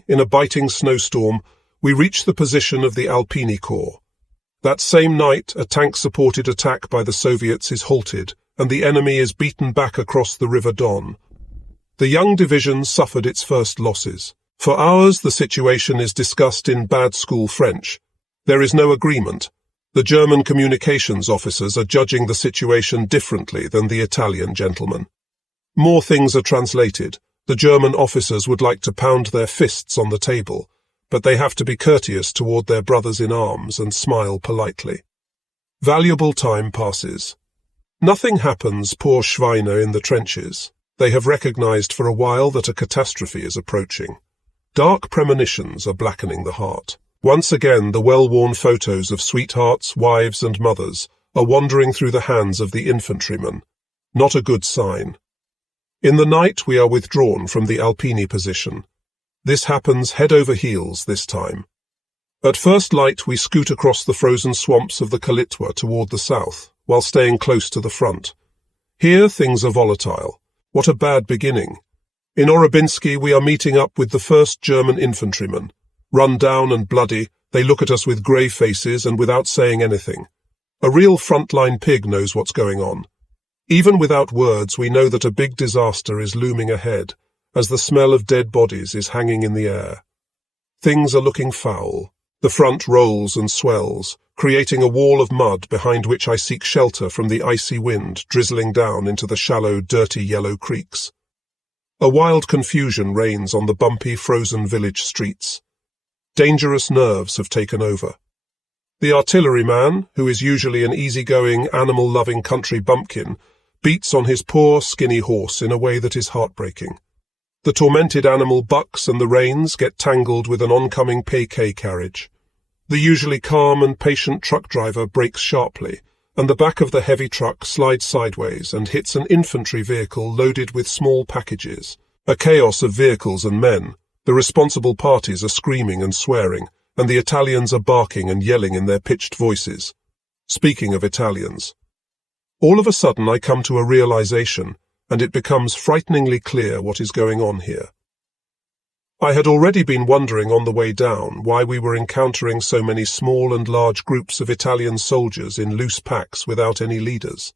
morning, in a biting snowstorm, we reach the position of the Alpini Corps. That same night, a tank-supported attack by the Soviets is halted, and the enemy is beaten back across the River Don. The young division suffered its first losses. For hours, the situation is discussed in bad school French. There is no agreement. The German communications officers are judging the situation differently than the Italian gentlemen. More things are translated. The German officers would like to pound their fists on the table, but they have to be courteous toward their brothers in arms and smile politely. Valuable time passes. Nothing happens, poor Schweine, in the trenches. They have recognized for a while that a catastrophe is approaching. Dark premonitions are blackening the heart. Once again, the well-worn photos of sweethearts, wives, and mothers are wandering through the hands of the infantrymen. Not a good sign. In the night, we are withdrawn from the Alpini position. This happens head over heels this time. At first light, we scoot across the frozen swamps of the Kalitwa toward the south, while staying close to the front. Here, things are volatile. What a bad beginning. In Orobinsky, we are meeting up with the first German infantrymen. Run down and bloody, they look at us with grey faces and without saying anything. A real frontline pig knows what's going on. Even without words, we know that a big disaster is looming ahead, as the smell of dead bodies is hanging in the air. Things are looking foul. The front rolls and swells, creating a wall of mud behind which I seek shelter from the icy wind drizzling down into the shallow, dirty yellow creeks. A wild confusion reigns on the bumpy, frozen village streets. Dangerous nerves have taken over. The artilleryman, who is usually an easygoing, animal-loving country bumpkin, beats on his poor, skinny horse in a way that is heartbreaking. The tormented animal bucks and the reins get tangled with an oncoming PK carriage. The usually calm and patient truck driver brakes sharply, and the back of the heavy truck slides sideways and hits an infantry vehicle loaded with small packages. A chaos of vehicles and men. The responsible parties are screaming and swearing, and the Italians are barking and yelling in their pitched voices. Speaking of Italians, all of a sudden I come to a realization, and it becomes frighteningly clear what is going on here. I had already been wondering on the way down why we were encountering so many small and large groups of Italian soldiers in loose packs without any leaders.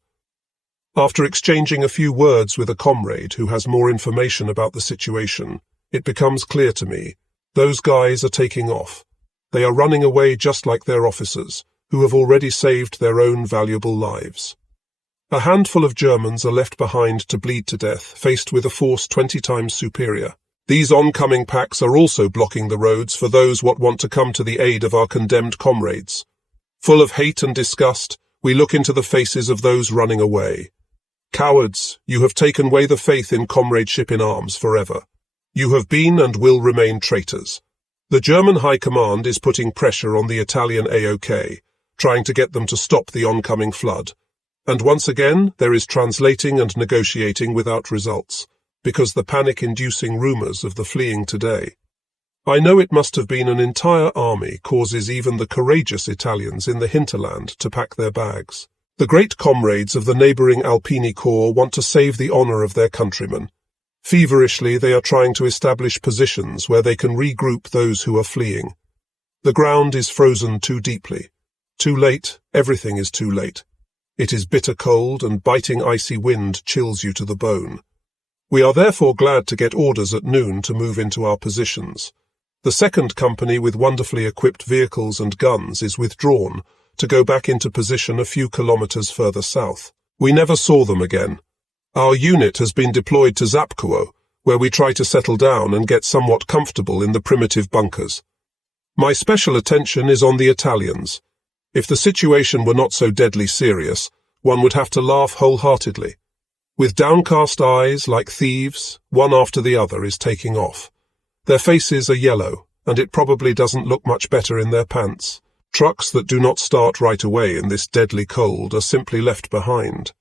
After exchanging a few words with a comrade who has more information about the situation, it becomes clear to me, those guys are taking off. They are running away just like their officers, who have already saved their own valuable lives. A handful of Germans are left behind to bleed to death, faced with a force 20 times superior. These oncoming packs are also blocking the roads for those what want to come to the aid of our condemned comrades. Full of hate and disgust, we look into the faces of those running away. Cowards, you have taken away the faith in comradeship in arms forever. You have been and will remain traitors. The German High Command is putting pressure on the Italian AOK, trying to get them to stop the oncoming flood. And once again, there is translating and negotiating without results, because the panic-inducing rumors of the fleeing today. I know it must have been an entire army causes even the courageous Italians in the hinterland to pack their bags. The great comrades of the neighboring Alpini Corps want to save the honor of their countrymen. Feverishly, they are trying to establish positions where they can regroup those who are fleeing. The ground is frozen too deeply. Too late, everything is too late. It is bitter cold, and biting icy wind chills you to the bone. We are therefore glad to get orders at noon to move into our positions. The second company with wonderfully equipped vehicles and guns is withdrawn to go back into position a few kilometers further south. We never saw them again. Our unit has been deployed to Zapkowo, where we try to settle down and get somewhat comfortable in the primitive bunkers. My special attention is on the Italians. If the situation were not so deadly serious, one would have to laugh wholeheartedly. With downcast eyes, like thieves, one after the other is taking off. Their faces are yellow, and it probably doesn't look much better in their pants. Trucks that do not start right away in this deadly cold are simply left behind.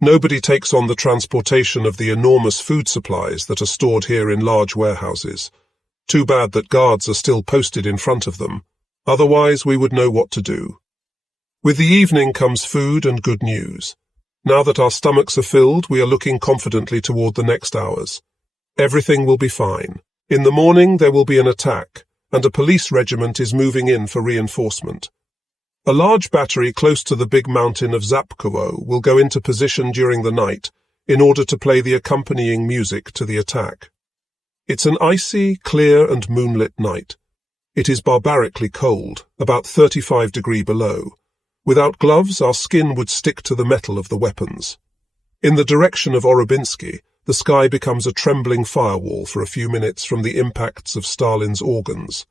Nobody takes on the transportation of the enormous food supplies that are stored here in large warehouses. Too bad that guards are still posted in front of them. Otherwise, we would know what to do. With the evening comes food and good news. Now that our stomachs are filled, we are looking confidently toward the next hours. Everything will be fine. In the morning there will be an attack, and a police regiment is moving in for reinforcement. A large battery close to the big mountain of Zapkovo will go into position during the night in order to play the accompanying music to the attack. It's an icy, clear and moonlit night. It is barbarically cold, about 35 degrees below. Without gloves, our skin would stick to the metal of the weapons. In the direction of Orobinsky, the sky becomes a trembling firewall for a few minutes from the impacts of Stalin's organs.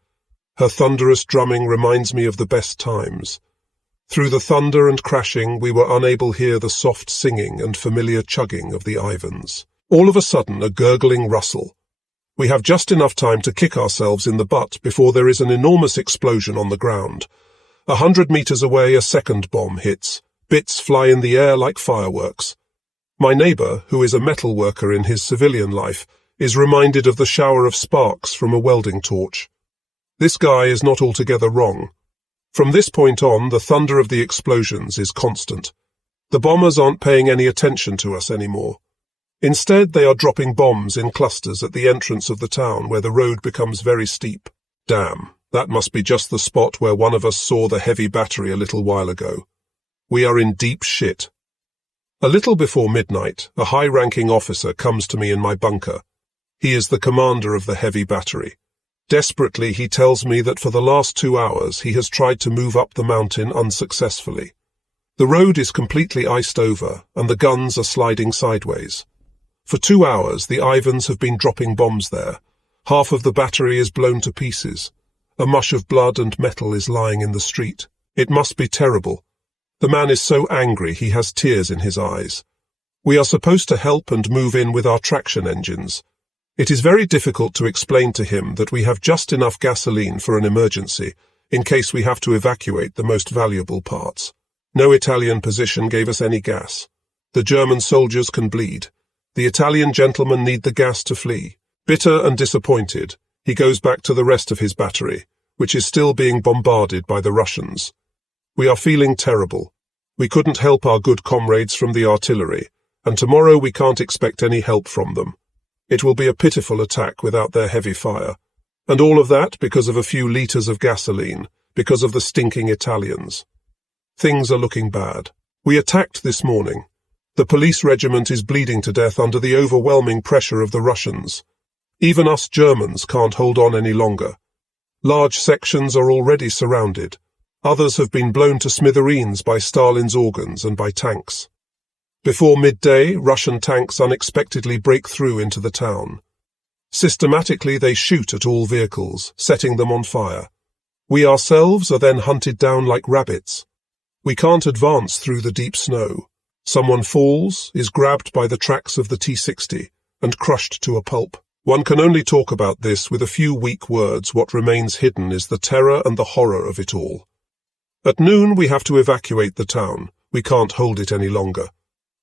Her thunderous drumming reminds me of the best times. Through the thunder and crashing, we were unable to hear the soft singing and familiar chugging of the Ivans. All of a sudden, a gurgling rustle. We have just enough time to kick ourselves in the butt before there is an enormous explosion on the ground. 100 meters away, a second bomb hits. Bits fly in the air like fireworks. My neighbor, who is a metal worker in his civilian life, is reminded of the shower of sparks from a welding torch. This guy is not altogether wrong. From this point on, the thunder of the explosions is constant. The bombers aren't paying any attention to us anymore. Instead, they are dropping bombs in clusters at the entrance of the town where the road becomes very steep. Damn, that must be just the spot where one of us saw the heavy battery a little while ago. We are in deep shit. A little before midnight, a high-ranking officer comes to me in my bunker. He is the commander of the heavy battery. Desperately, he tells me that for the last 2 hours he has tried to move up the mountain unsuccessfully. The road is completely iced over, and the guns are sliding sideways. For 2 hours, the Ivans have been dropping bombs there. Half of the battery is blown to pieces. A mush of blood and metal is lying in the street. It must be terrible. The man is so angry he has tears in his eyes. We are supposed to help and move in with our traction engines. It is very difficult to explain to him that we have just enough gasoline for an emergency, in case we have to evacuate the most valuable parts. No Italian position gave us any gas. The German soldiers can bleed. The Italian gentlemen need the gas to flee. Bitter and disappointed, he goes back to the rest of his battery, which is still being bombarded by the Russians. We are feeling terrible. We couldn't help our good comrades from the artillery, and tomorrow we can't expect any help from them. It will be a pitiful attack without their heavy fire. And all of that because of a few liters of gasoline, because of the stinking Italians. Things are looking bad. We attacked this morning. The police regiment is bleeding to death under the overwhelming pressure of the Russians. Even us Germans can't hold on any longer. Large sections are already surrounded. Others have been blown to smithereens by Stalin's organs and by tanks. Before midday, Russian tanks unexpectedly break through into the town. Systematically, they shoot at all vehicles, setting them on fire. We ourselves are then hunted down like rabbits. We can't advance through the deep snow. Someone falls, is grabbed by the tracks of the T-60, and crushed to a pulp. One can only talk about this with a few weak words. What remains hidden is the terror and the horror of it all. At noon, we have to evacuate the town. We can't hold it any longer.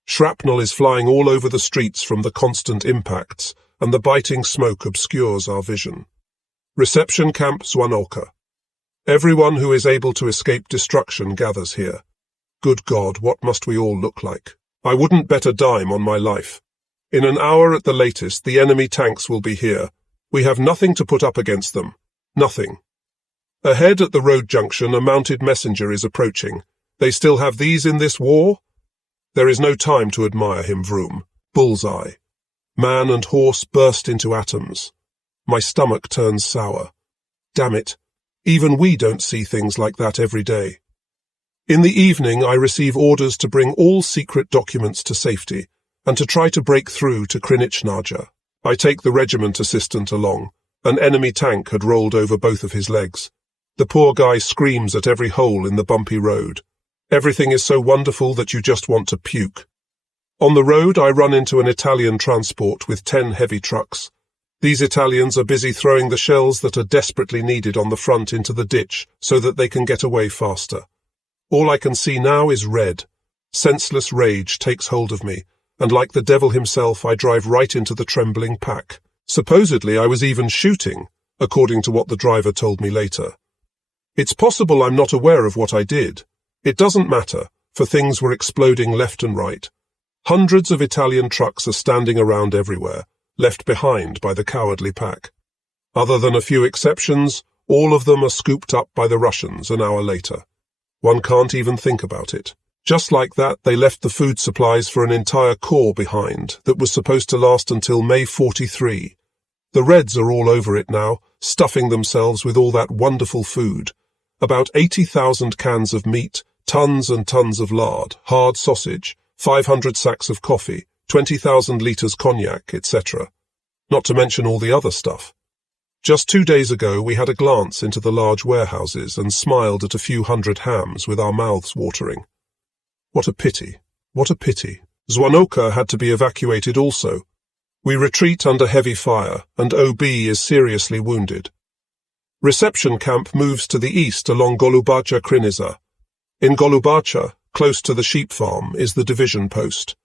Shrapnel is flying all over the streets from the constant impacts, and the biting smoke obscures our vision. Reception Camp Zwanoka. Everyone who is able to escape destruction gathers here. Good God, what must we all look like? I wouldn't bet a dime on my life. In an hour at the latest, the enemy tanks will be here. We have nothing to put up against them. Nothing. Ahead at the road junction, a mounted messenger is approaching. They still have these in this war? There is no time to admire him, Vroom. Bullseye. Man and horse burst into atoms. My stomach turns sour. Damn it. Even we don't see things like that every day. In the evening, I receive orders to bring all secret documents to safety and to try to break through to Krynichnaya. I take the regiment assistant along. An enemy tank had rolled over both of his legs. The poor guy screams at every hole in the bumpy road. Everything is so wonderful that you just want to puke. On the road, I run into an Italian transport with 10 heavy trucks. These Italians are busy throwing the shells that are desperately needed on the front into the ditch so that they can get away faster. All I can see now is red. Senseless rage takes hold of me, and like the devil himself, I drive right into the trembling pack. Supposedly, I was even shooting, according to what the driver told me later. It's possible I'm not aware of what I did. It doesn't matter, for things were exploding left and right. Hundreds of Italian trucks are standing around everywhere, left behind by the cowardly pack. Other than a few exceptions, all of them are scooped up by the Russians an hour later. One can't even think about it. Just like that, they left the food supplies for an entire corps behind that was supposed to last until May 43. The Reds are all over it now, stuffing themselves with all that wonderful food. About 80,000 cans of meat, tons and tons of lard, hard sausage, 500 sacks of coffee, 20,000 litres cognac, etc. Not to mention all the other stuff. Just 2 days ago we had a glance into the large warehouses and smiled at a few hundred hams with our mouths watering. What a pity, what a pity. Zwanokha had to be evacuated also. We retreat under heavy fire, and OB is seriously wounded. Reception camp moves to the east along Golubacha Kryniza. In Golubacha, close to the sheep farm, is the division post.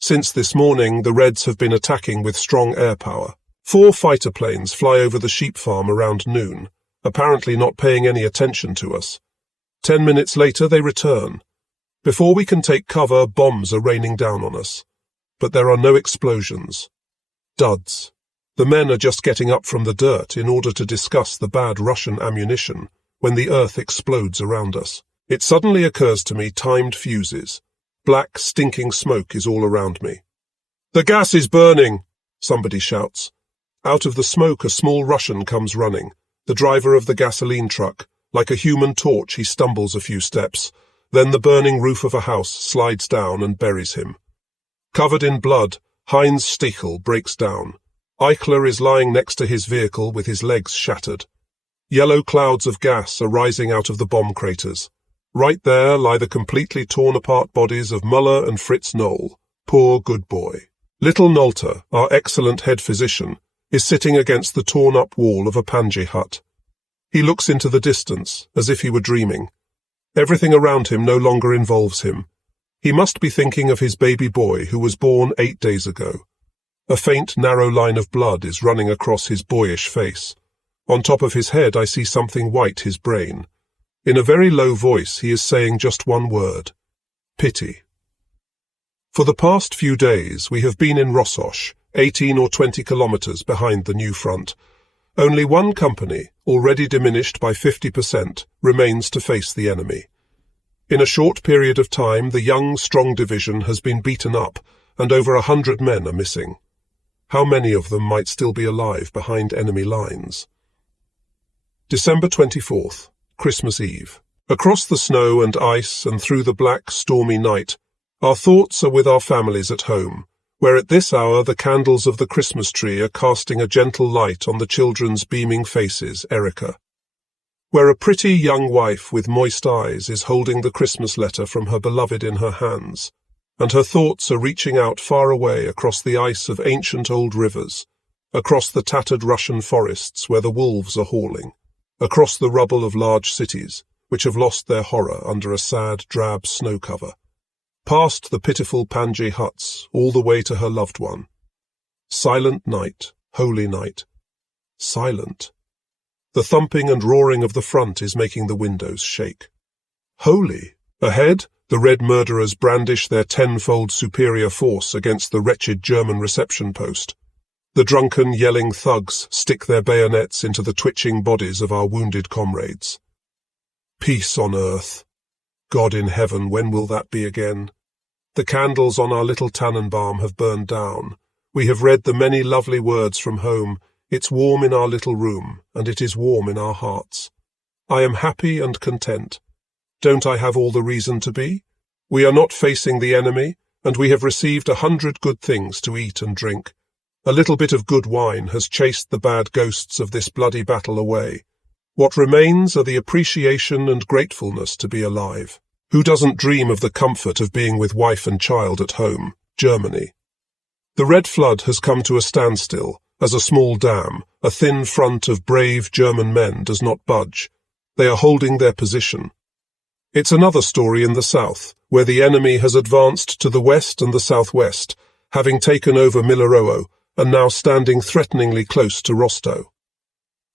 Since this morning, the Reds have been attacking with strong air power. 4 fighter planes fly over the sheep farm around noon, apparently not paying any attention to us. 10 minutes later, they return. Before we can take cover, bombs are raining down on us. But there are no explosions. Duds. The men are just getting up from the dirt in order to discuss the bad Russian ammunition when the earth explodes around us. It suddenly occurs to me timed fuses. Black, stinking smoke is all around me. "The gas is burning!" somebody shouts. Out of the smoke a small Russian comes running, the driver of the gasoline truck. Like a human torch he stumbles a few steps. Then the burning roof of a house slides down and buries him. Covered in blood, Heinz Stichel breaks down. Eichler is lying next to his vehicle with his legs shattered. Yellow clouds of gas are rising out of the bomb craters. Right there lie the completely torn-apart bodies of Muller and Fritz Knoll. Poor good boy. Little Nolter, our excellent head physician, is sitting against the torn-up wall of a Panji hut. He looks into the distance, as if he were dreaming. Everything around him no longer involves him. He must be thinking of his baby boy who was born 8 days ago. A faint, narrow line of blood is running across his boyish face. On top of his head I see something white his brain. In a very low voice he is saying just one word. Pity. For the past few days we have been in Rossosh, 18 or 20 kilometers behind the new front. Only one company, already diminished by 50%, remains to face the enemy. In a short period of time, the young, strong division has been beaten up, and over 100 men are missing. How many of them might still be alive behind enemy lines? December 24th, Christmas Eve. Across the snow and ice and through the black, stormy night, our thoughts are with our families at home, where at this hour the candles of the Christmas tree are casting a gentle light on the children's beaming faces, Erica. Where a pretty young wife with moist eyes is holding the Christmas letter from her beloved in her hands, and her thoughts are reaching out far away across the ice of ancient old rivers, across the tattered Russian forests where the wolves are hauling, across the rubble of large cities, which have lost their horror under a sad, drab snow cover, past the pitiful Panji huts, all the way to her loved one. Silent night, holy night. Silent. The thumping and roaring of the front is making the windows shake. Holy. Ahead, the Red murderers brandish their tenfold superior force against the wretched German reception post. The drunken, yelling thugs stick their bayonets into the twitching bodies of our wounded comrades. Peace on earth. God in heaven, when will that be again? The candles on our little Tannenbaum have burned down. We have read the many lovely words from home. It's warm in our little room, and it is warm in our hearts. I am happy and content. Don't I have all the reason to be? We are not facing the enemy, and we have received 100 good things to eat and drink. A little bit of good wine has chased the bad ghosts of this bloody battle away. What remains are the appreciation and gratefulness to be alive. Who doesn't dream of the comfort of being with wife and child at home, Germany? The Red Flood has come to a standstill, as a small dam, a thin front of brave German men does not budge. They are holding their position. It's another story in the south, where the enemy has advanced to the west and the southwest, having taken over Milaroo and now standing threateningly close to Rostow.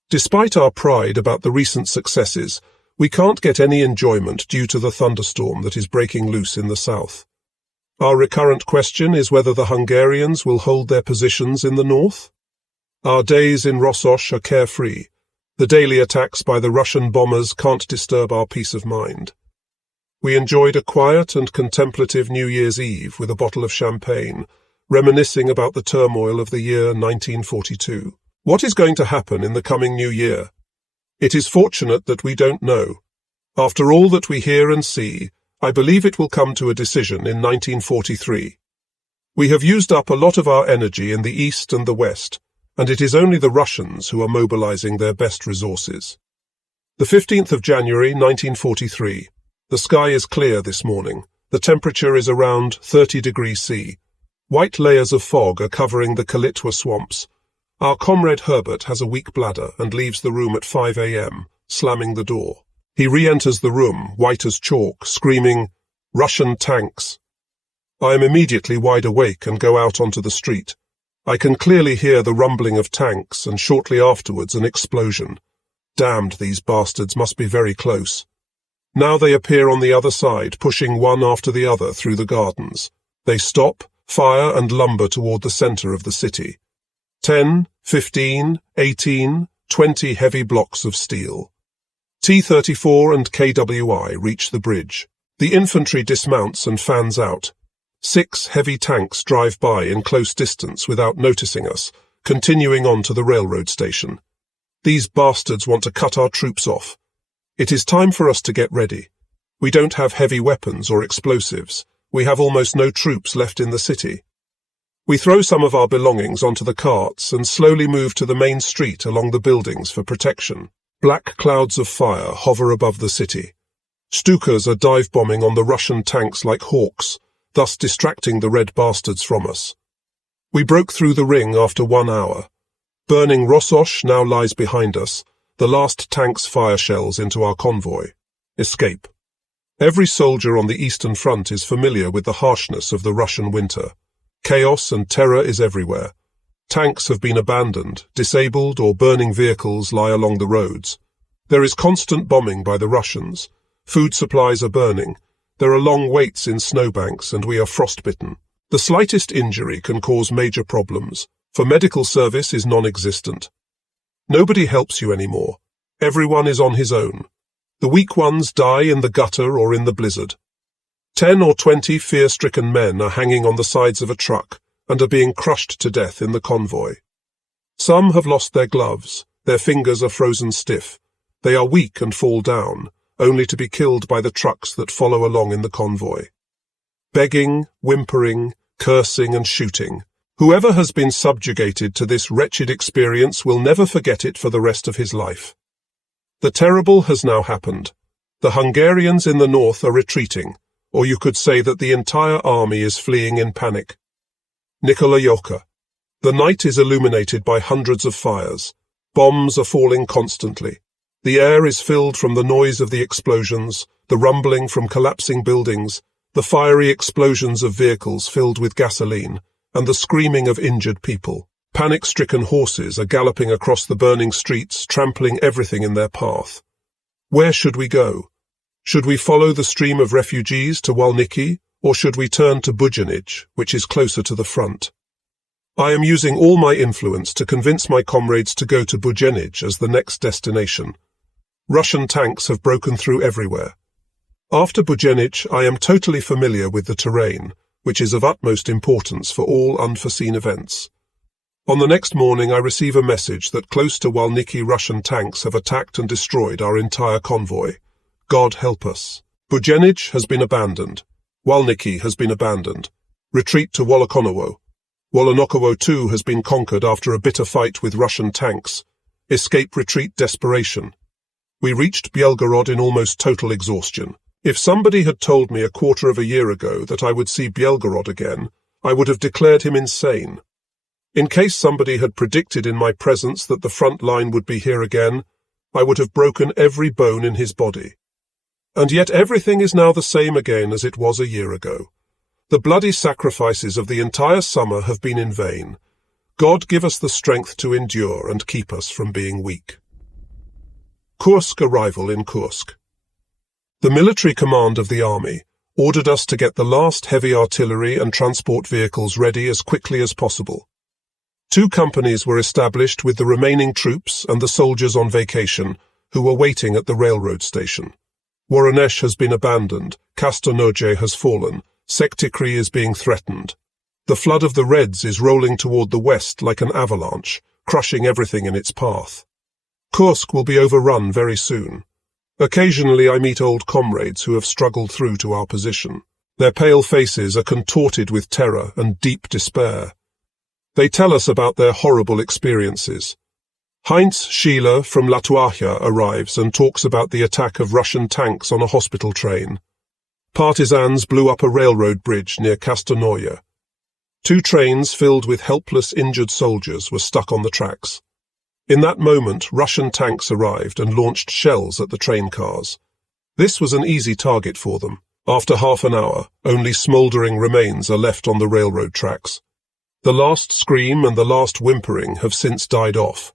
Despite our pride about the recent successes, we can't get any enjoyment due to the thunderstorm that is breaking loose in the south. Our recurrent question is whether the Hungarians will hold their positions in the north. Our days in Rossosh are carefree. The daily attacks by the Russian bombers can't disturb our peace of mind. We enjoyed a quiet and contemplative New Year's Eve with a bottle of champagne, reminiscing about the turmoil of the year 1942. What is going to happen in the coming new year? It is fortunate that we don't know. After all that we hear and see, I believe it will come to a decision in 1943. We have used up a lot of our energy in the East and the West, and it is only the Russians who are mobilizing their best resources. The 15th of January, 1943. The sky is clear this morning. The temperature is around 30 degrees C. White layers of fog are covering the Kalitwa swamps. Our comrade Herbert has a weak bladder and leaves the room at 5 a.m., slamming the door. He re-enters the room, white as chalk, screaming, "Russian tanks!" I am immediately wide awake and go out onto the street. I can clearly hear the rumbling of tanks and shortly afterwards an explosion. Damned, these bastards must be very close. Now they appear on the other side, pushing one after the other through the gardens. They stop, fire and lumber toward the center of the city. 10, 15, 18, 20 heavy blocks of steel. T-34 and KWI reach the bridge. The infantry dismounts and fans out. 6 heavy tanks drive by in close distance without noticing us, continuing on to the railroad station. These bastards want to cut our troops off. It is time for us to get ready. We don't have heavy weapons or explosives. We have almost no troops left in the city. We throw some of our belongings onto the carts and slowly move to the main street along the buildings for protection. Black clouds of fire hover above the city. Stukas are dive-bombing on the Russian tanks like hawks, thus distracting the red bastards from us. We broke through the ring after 1 hour. Burning Rossosh now lies behind us. The last tanks fire shells into our convoy. Escape. Every soldier on the Eastern Front is familiar with the harshness of the Russian winter. Chaos and terror is everywhere. Tanks have been abandoned, disabled or burning vehicles lie along the roads. There is constant bombing by the Russians. Food supplies are burning. There are long waits in snowbanks and we are frostbitten. The slightest injury can cause major problems, for medical service is non-existent. Nobody helps you anymore. Everyone is on his own. The weak ones die in the gutter or in the blizzard. 10 or 20 fear-stricken men are hanging on the sides of a truck and are being crushed to death in the convoy. Some have lost their gloves. Their fingers are frozen stiff. They are weak and fall down, only to be killed by the trucks that follow along in the convoy. Begging, whimpering, cursing and shooting. Whoever has been subjugated to this wretched experience will never forget it for the rest of his life. The terrible has now happened. The Hungarians in the north are retreating, or you could say that the entire army is fleeing in panic. Nikolaevka. The night is illuminated by hundreds of fires. Bombs are falling constantly. The air is filled from the noise of the explosions, the rumbling from collapsing buildings, the fiery explosions of vehicles filled with gasoline, and the screaming of injured people. Panic-stricken horses are galloping across the burning streets, trampling everything in their path. Where should we go? Should we follow the stream of refugees to Walniki, or should we turn to Bujanich, which is closer to the front? I am using all my influence to convince my comrades to go to Bujanich as the next destination. Russian tanks have broken through everywhere. After Bujanich, I am totally familiar with the terrain, which is of utmost importance for all unforeseen events. On the next morning, I receive a message that close to Walniki Russian tanks have attacked and destroyed our entire convoy. God help us. Bujanich has been abandoned. Walniki has been abandoned. Retreat to Wolokonowo. Wolonokowo too has been conquered after a bitter fight with Russian tanks. Escape, retreat, desperation. We reached Byelgorod in almost total exhaustion. If somebody had told me a quarter of a year ago that I would see Byelgorod again, I would have declared him insane. In case somebody had predicted in my presence that the front line would be here again, I would have broken every bone in his body. And yet everything is now the same again as it was a year ago. The bloody sacrifices of the entire summer have been in vain. God give us the strength to endure and keep us from being weak. Kursk arrival in Kursk. The military command of the army ordered us to get the last heavy artillery and transport vehicles ready as quickly as possible. Two companies were established with the remaining troops and the soldiers on vacation who were waiting at the railroad station. Voronezh has been abandoned, Castelnoje has fallen, Sektikri is being threatened. The flood of the Reds is rolling toward the west like an avalanche, crushing everything in its path. Kursk will be overrun very soon. Occasionally I meet old comrades who have struggled through to our position. Their pale faces are contorted with terror and deep despair. They tell us about their horrible experiences. Heinz Schieler from Latuachia arrives and talks about the attack of Russian tanks on a hospital train. Partisans blew up a railroad bridge near Castelnoje. Two trains filled with helpless injured soldiers were stuck on the tracks. In that moment, Russian tanks arrived and launched shells at the train cars. This was an easy target for them. After half an hour, only smouldering remains are left on the railroad tracks. The last scream and the last whimpering have since died off.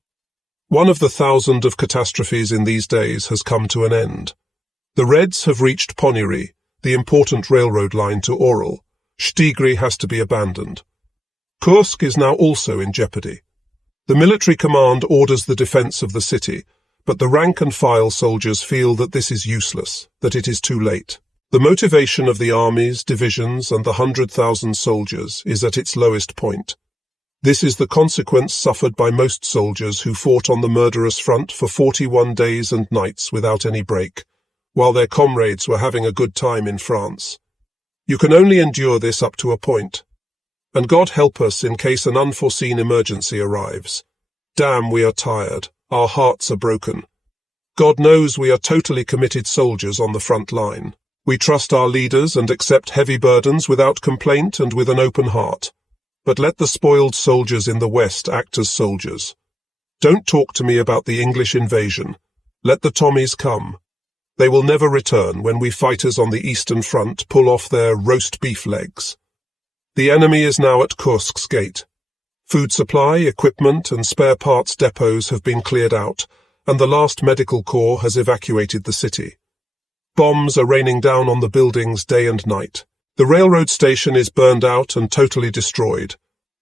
One of the 1,000 of catastrophes in these days has come to an end. The Reds have reached Ponyri, the important railroad line to Oral. Stigri has to be abandoned. Kursk is now also in jeopardy. The military command orders the defense of the city, but the rank-and-file soldiers feel that this is useless, that it is too late. The motivation of the armies, divisions, and the 100,000 soldiers is at its lowest point. This is the consequence suffered by most soldiers who fought on the murderous front for 41 days and nights without any break, while their comrades were having a good time in France. You can only endure this up to a point. And God help us in case an unforeseen emergency arrives. Damn, we are tired. Our hearts are broken. God knows we are totally committed soldiers on the front line. We trust our leaders and accept heavy burdens without complaint and with an open heart. But let the spoiled soldiers in the West act as soldiers. Don't talk to me about the English invasion. Let the Tommies come. They will never return when we fighters on the Eastern Front pull off their roast beef legs. The enemy is now at Kursk's gate. Food supply, equipment, and spare parts depots have been cleared out, and the last medical corps has evacuated the city. Bombs are raining down on the buildings day and night. The railroad station is burned out and totally destroyed.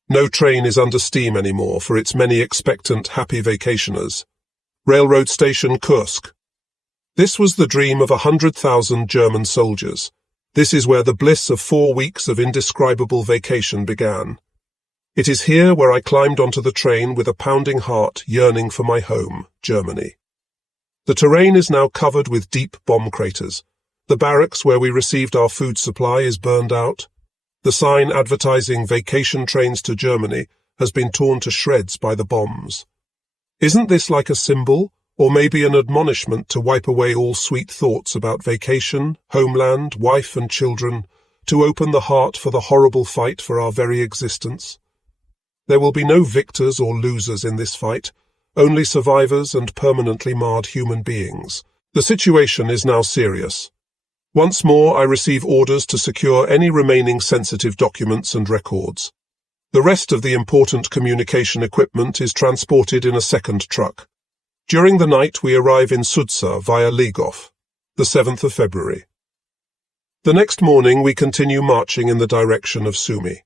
No train is under steam anymore for its many expectant, happy vacationers. Railroad station Kursk. This was the dream of 100,000 German soldiers. This is where the bliss of 4 weeks of indescribable vacation began. It is here where I climbed onto the train with a pounding heart yearning for my home, Germany. The terrain is now covered with deep bomb craters. The barracks where we received our food supply is burned out. The sign advertising vacation trains to Germany has been torn to shreds by the bombs. Isn't this like a symbol, or maybe an admonishment to wipe away all sweet thoughts about vacation, homeland, wife and children, to open the heart for the horrible fight for our very existence? There will be no victors or losers in this fight, only survivors and permanently marred human beings. The situation is now serious. Once more, I receive orders to secure any remaining sensitive documents and records. The rest of the important communication equipment is transported in a second truck. During the night, we arrive in Sudza via Ligov, the 7th of February. The next morning, we continue marching in the direction of Sumy.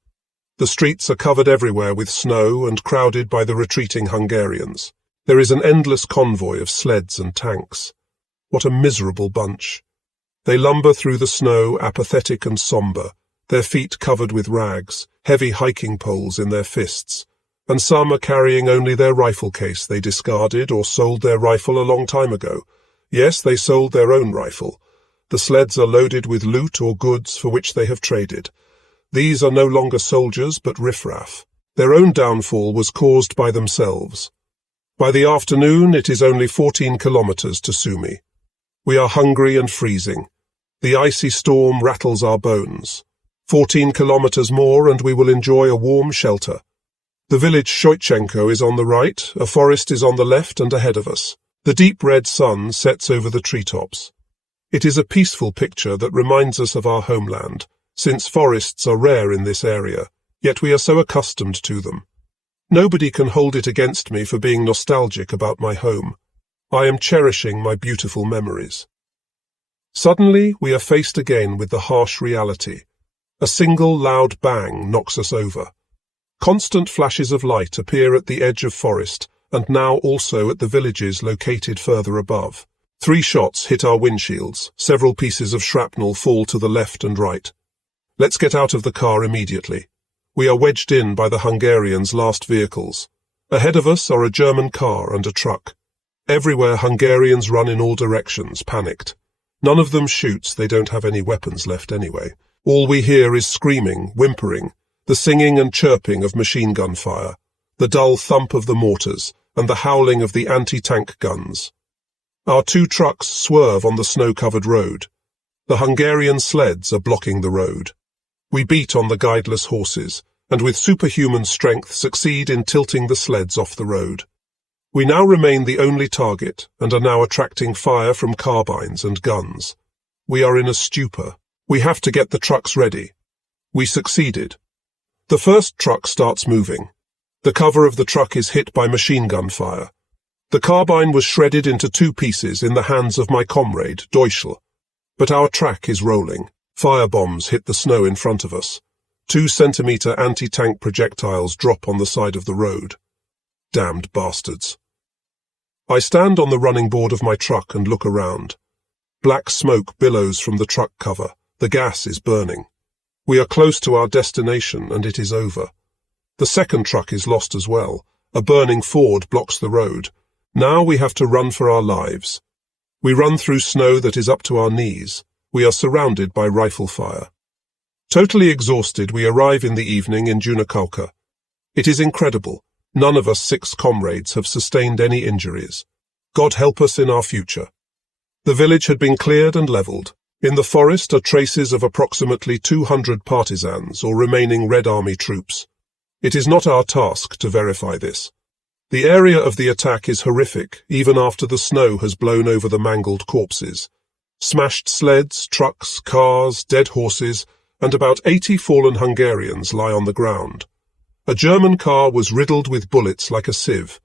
The streets are covered everywhere with snow and crowded by the retreating Hungarians. There is an endless convoy of sleds and tanks. What a miserable bunch. They lumber through the snow, apathetic and sombre, their feet covered with rags, heavy hiking poles in their fists, and some are carrying only their rifle case they discarded or sold their rifle a long time ago. Yes, they sold their own rifle. The sleds are loaded with loot or goods for which they have traded. These are no longer soldiers but riffraff. Their own downfall was caused by themselves. By the afternoon, it is only 14 kilometers to Sumy. We are hungry and freezing. The icy storm rattles our bones. 14 kilometers more and we will enjoy a warm shelter. The village Shoitchenko is on the right, a forest is on the left and ahead of us. The deep red sun sets over the treetops. It is a peaceful picture that reminds us of our homeland, since forests are rare in this area, yet we are so accustomed to them. Nobody can hold it against me for being nostalgic about my home. I am cherishing my beautiful memories. Suddenly, we are faced again with the harsh reality. A single loud bang knocks us over. Constant flashes of light appear at the edge of forest, and now also at the villages located further above. 3 shots hit our windshields. Several pieces of shrapnel fall to the left and right. Let's get out of the car immediately. We are wedged in by the Hungarians' last vehicles. Ahead of us are a German car and a truck. Everywhere Hungarians run in all directions, panicked. None of them shoots, they don't have any weapons left anyway. All we hear is screaming, whimpering, the singing and chirping of machine gun fire, the dull thump of the mortars, and the howling of the anti-tank guns. Our 2 trucks swerve on the snow-covered road. The Hungarian sleds are blocking the road. We beat on the guideless horses, and with superhuman strength succeed in tilting the sleds off the road. We now remain the only target, and are now attracting fire from carbines and guns. We are in a stupor. We have to get the trucks ready. We succeeded. The first truck starts moving. The cover of the truck is hit by machine gun fire. The carbine was shredded into 2 pieces in the hands of my comrade, Deutschel. But our track is rolling. Firebombs hit the snow in front of us. 2-centimeter anti-tank projectiles drop on the side of the road. Damned bastards. I stand on the running board of my truck and look around. Black smoke billows from the truck cover. The gas is burning. We are close to our destination, and it is over. The second truck is lost as well. A burning Ford blocks the road. Now we have to run for our lives. We run through snow that is up to our knees. We are surrounded by rifle fire. Totally exhausted, we arrive in the evening in Junakauka. It is incredible. None of us 6 comrades have sustained any injuries. God help us in our future. The village had been cleared and leveled. In the forest are traces of approximately 200 partisans or remaining Red Army troops. It is not our task to verify this. The area of the attack is horrific, even after the snow has blown over the mangled corpses. Smashed sleds, trucks, cars, dead horses, and about 80 fallen Hungarians lie on the ground. A German car was riddled with bullets like a sieve.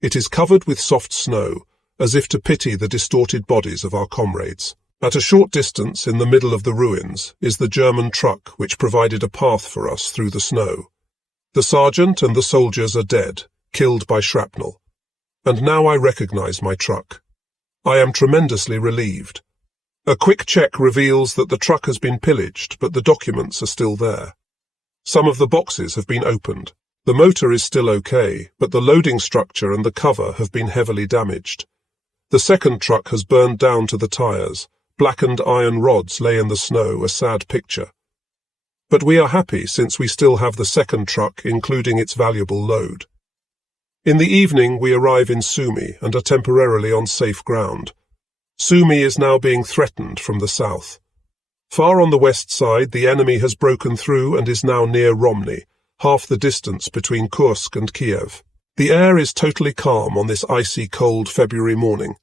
It is covered with soft snow, as if to pity the distorted bodies of our comrades. At a short distance, in the middle of the ruins, is the German truck which provided a path for us through the snow. The sergeant and the soldiers are dead, killed by shrapnel. And now I recognize my truck. I am tremendously relieved. A quick check reveals that the truck has been pillaged, but the documents are still there. Some of the boxes have been opened. The motor is still okay, but the loading structure and the cover have been heavily damaged. The second truck has burned down to the tires. Blackened iron rods lay in the snow, a sad picture. But we are happy since we still have the second truck, including its valuable load. In the evening, we arrive in Sumy and are temporarily on safe ground. Sumy is now being threatened from the south. Far on the west side, the enemy has broken through and is now near Romny, half the distance between Kursk and Kiev. The air is totally calm on this icy, cold February morning.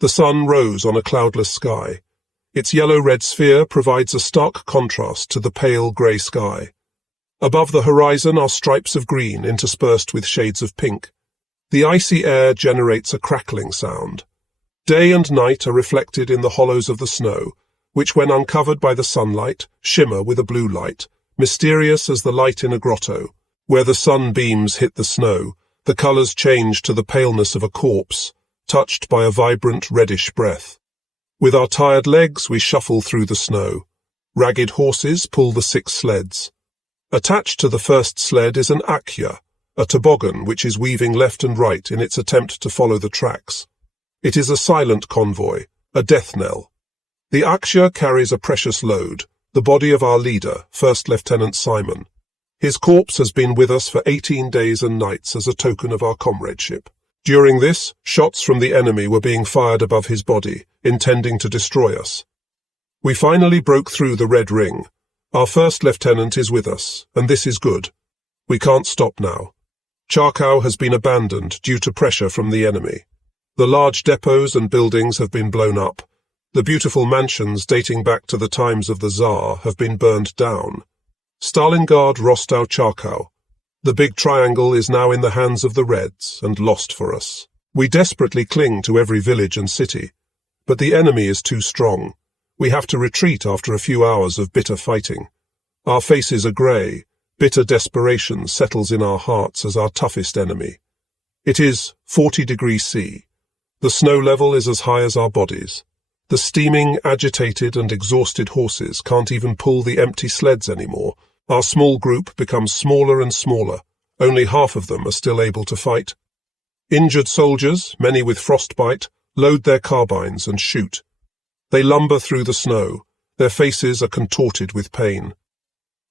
The sun rose on a cloudless sky. Its yellow-red sphere provides a stark contrast to the pale grey sky. Above the horizon are stripes of green interspersed with shades of pink. The icy air generates a crackling sound. Day and night are reflected in the hollows of the snow, which, when uncovered by the sunlight, shimmer with a blue light, mysterious as the light in a grotto. Where the sunbeams hit the snow, the colours change to the paleness of a corpse, touched by a vibrant reddish breath. With our tired legs, we shuffle through the snow. Ragged horses pull the 6 sleds. Attached to the first sled is an akya, a toboggan which is weaving left and right in its attempt to follow the tracks. It is a silent convoy, a death knell. The akya carries a precious load, the body of our leader, First Lieutenant Simon. His corpse has been with us for 18 days and nights as a token of our comradeship. During this, shots from the enemy were being fired above his body, intending to destroy us. We finally broke through the Red Ring. Our first lieutenant is with us, and this is good. We can't stop now. Charkow has been abandoned due to pressure from the enemy. The large depots and buildings have been blown up. The beautiful mansions dating back to the times of the Tsar have been burned down. Stalingrad, Rostov, Charkow. The big triangle is now in the hands of the Reds and lost for us. We desperately cling to every village and city, but the enemy is too strong. We have to retreat after a few hours of bitter fighting. Our faces are grey, Bitter desperation settles in our hearts as our toughest enemy. It is 40 degrees C. The snow level is as high as our bodies. The steaming, agitated and exhausted horses can't even pull the empty sleds anymore. Our small group becomes smaller and smaller. Only half of them are still able to fight. Injured soldiers, many with frostbite, load their carbines and shoot. They lumber through the snow. Their faces are contorted with pain.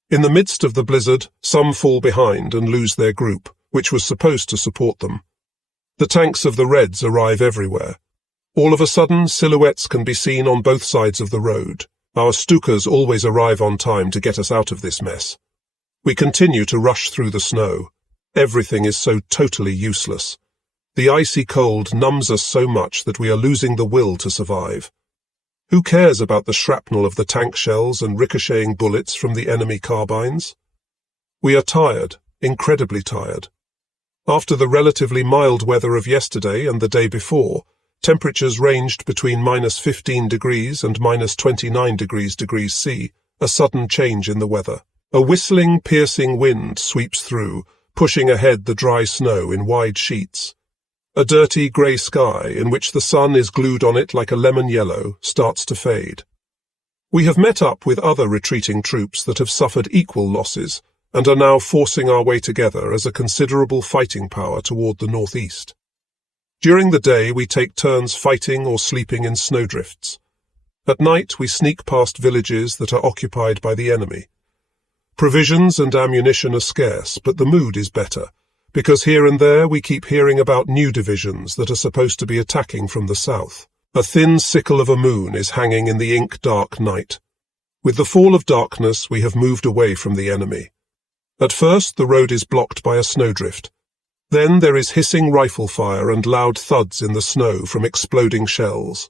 In the midst of the blizzard, some fall behind and lose their group, which was supposed to support them. The tanks of the Reds arrive everywhere. All of a sudden, silhouettes can be seen on both sides of the road. Our Stukas always arrive on time to get us out of this mess. We continue to rush through the snow. Everything is so totally useless. The icy cold numbs us so much that we are losing the will to survive. Who cares about the shrapnel of the tank shells and ricocheting bullets from the enemy carbines? We are tired, incredibly tired. After the relatively mild weather of yesterday and the day before, temperatures ranged between -15 degrees and -29 degrees C, a sudden change in the weather. A whistling, piercing wind sweeps through, pushing ahead the dry snow in wide sheets. A dirty grey sky, in which the sun is glued on it like a lemon yellow, starts to fade. We have met up with other retreating troops that have suffered equal losses and are now forcing our way together as a considerable fighting power toward the northeast. During the day, we take turns fighting or sleeping in snowdrifts. At night, we sneak past villages that are occupied by the enemy. Provisions and ammunition are scarce, but the mood is better, because here and there we keep hearing about new divisions that are supposed to be attacking from the south. A thin sickle of a moon is hanging in the ink-dark night. With the fall of darkness, we have moved away from the enemy. At first, the road is blocked by a snowdrift. Then there is hissing rifle fire and loud thuds in the snow from exploding shells.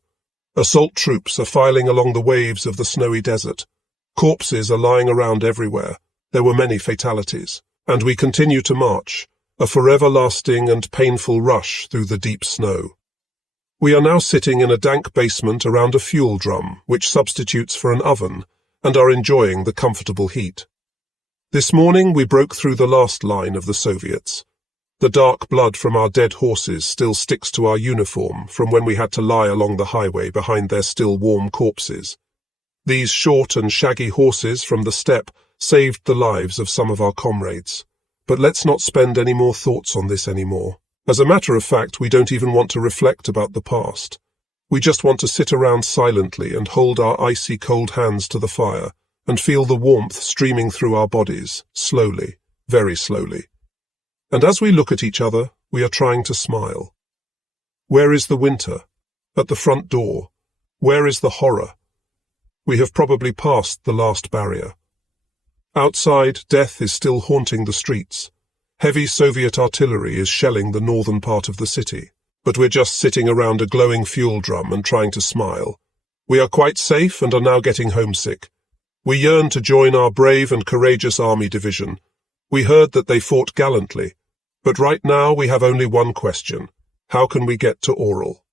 Assault troops are filing along the waves of the snowy desert. Corpses are lying around everywhere. There were many fatalities. And we continue to march, a forever-lasting and painful rush through the deep snow. We are now sitting in a dank basement around a fuel drum, which substitutes for an oven, and are enjoying the comfortable heat. This morning we broke through the last line of the Soviets. The dark blood from our dead horses still sticks to our uniform from when we had to lie along the highway behind their still warm corpses. These short and shaggy horses from the steppe saved the lives of some of our comrades. But let's not spend any more thoughts on this anymore. As a matter of fact, we don't even want to reflect about the past. We just want to sit around silently and hold our icy cold hands to the fire and feel the warmth streaming through our bodies, slowly, very slowly. And as we look at each other, we are trying to smile. Where is the winter? At the front door. Where is the horror? We have probably passed the last barrier. Outside, death is still haunting the streets. Heavy Soviet artillery is shelling the northern part of the city. But we're just sitting around a glowing fuel drum and trying to smile. We are quite safe and are now getting homesick. We yearn to join our brave and courageous army division. We heard that they fought gallantly. But right now we have only one question. How can we get to Oral?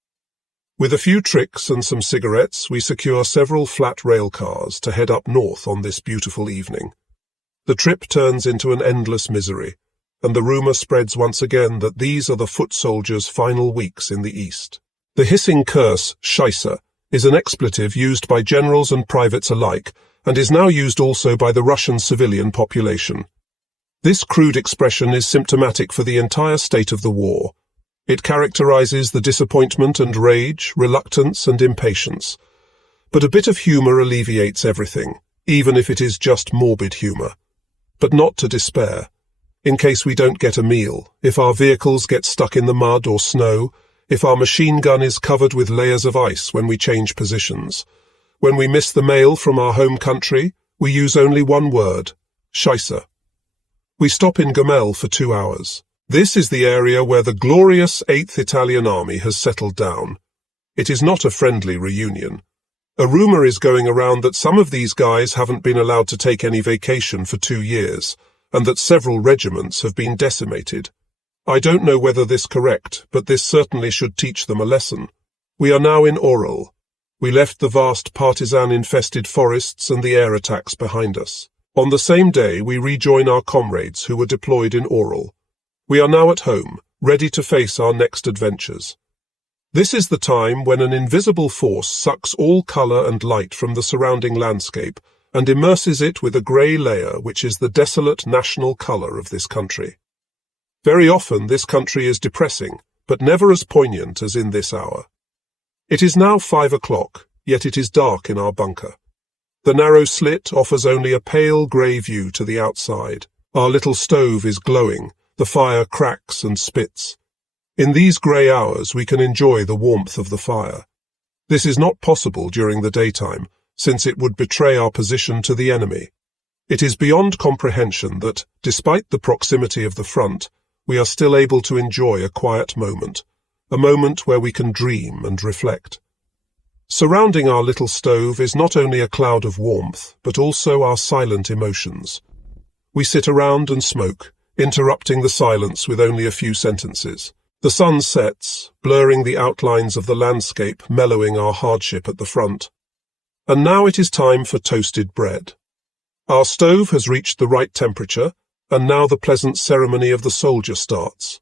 With a few tricks and some cigarettes, we secure several flat rail cars to head up north on this beautiful evening. The trip turns into an endless misery, and the rumor spreads once again that these are the foot soldiers' final weeks in the east. The hissing curse, Scheisse, is an expletive used by generals and privates alike, and is now used also by the Russian civilian population. This crude expression is symptomatic for the entire state of the war. It characterizes the disappointment and rage, reluctance and impatience. But a bit of humor alleviates everything, even if it is just morbid humor. But not to despair. In case we don't get a meal, if our vehicles get stuck in the mud or snow, if our machine gun is covered with layers of ice when we change positions. When we miss the mail from our home country, we use only one word, Scheisse. We stop in Gomel for 2 hours. This is the area where the glorious 8th Italian Army has settled down. It is not a friendly reunion. A rumor is going around that some of these guys haven't been allowed to take any vacation for 2 years, and that several regiments have been decimated. I don't know whether this is correct, but this certainly should teach them a lesson. We are now in Oral. We left the vast partisan-infested forests and the air attacks behind us. On the same day, we rejoin our comrades who were deployed in Oral. We are now at home, ready to face our next adventures. This is the time when an invisible force sucks all colour and light from the surrounding landscape and immerses it with a grey layer which is the desolate national colour of this country. Very often this country is depressing, but never as poignant as in this hour. It is now 5 o'clock, yet it is dark in our bunker. The narrow slit offers only a pale grey view to the outside. Our little stove is glowing, the fire cracks and spits. In these grey hours we can enjoy the warmth of the fire. This is not possible during the daytime, since it would betray our position to the enemy. It is beyond comprehension that, despite the proximity of the front, we are still able to enjoy a quiet moment, a moment where we can dream and reflect. Surrounding our little stove is not only a cloud of warmth, but also our silent emotions. We sit around and smoke, interrupting the silence with only a few sentences. The sun sets, blurring the outlines of the landscape, mellowing our hardship at the front. And now it is time for toasted bread. Our stove has reached the right temperature, and now the pleasant ceremony of the soldier starts.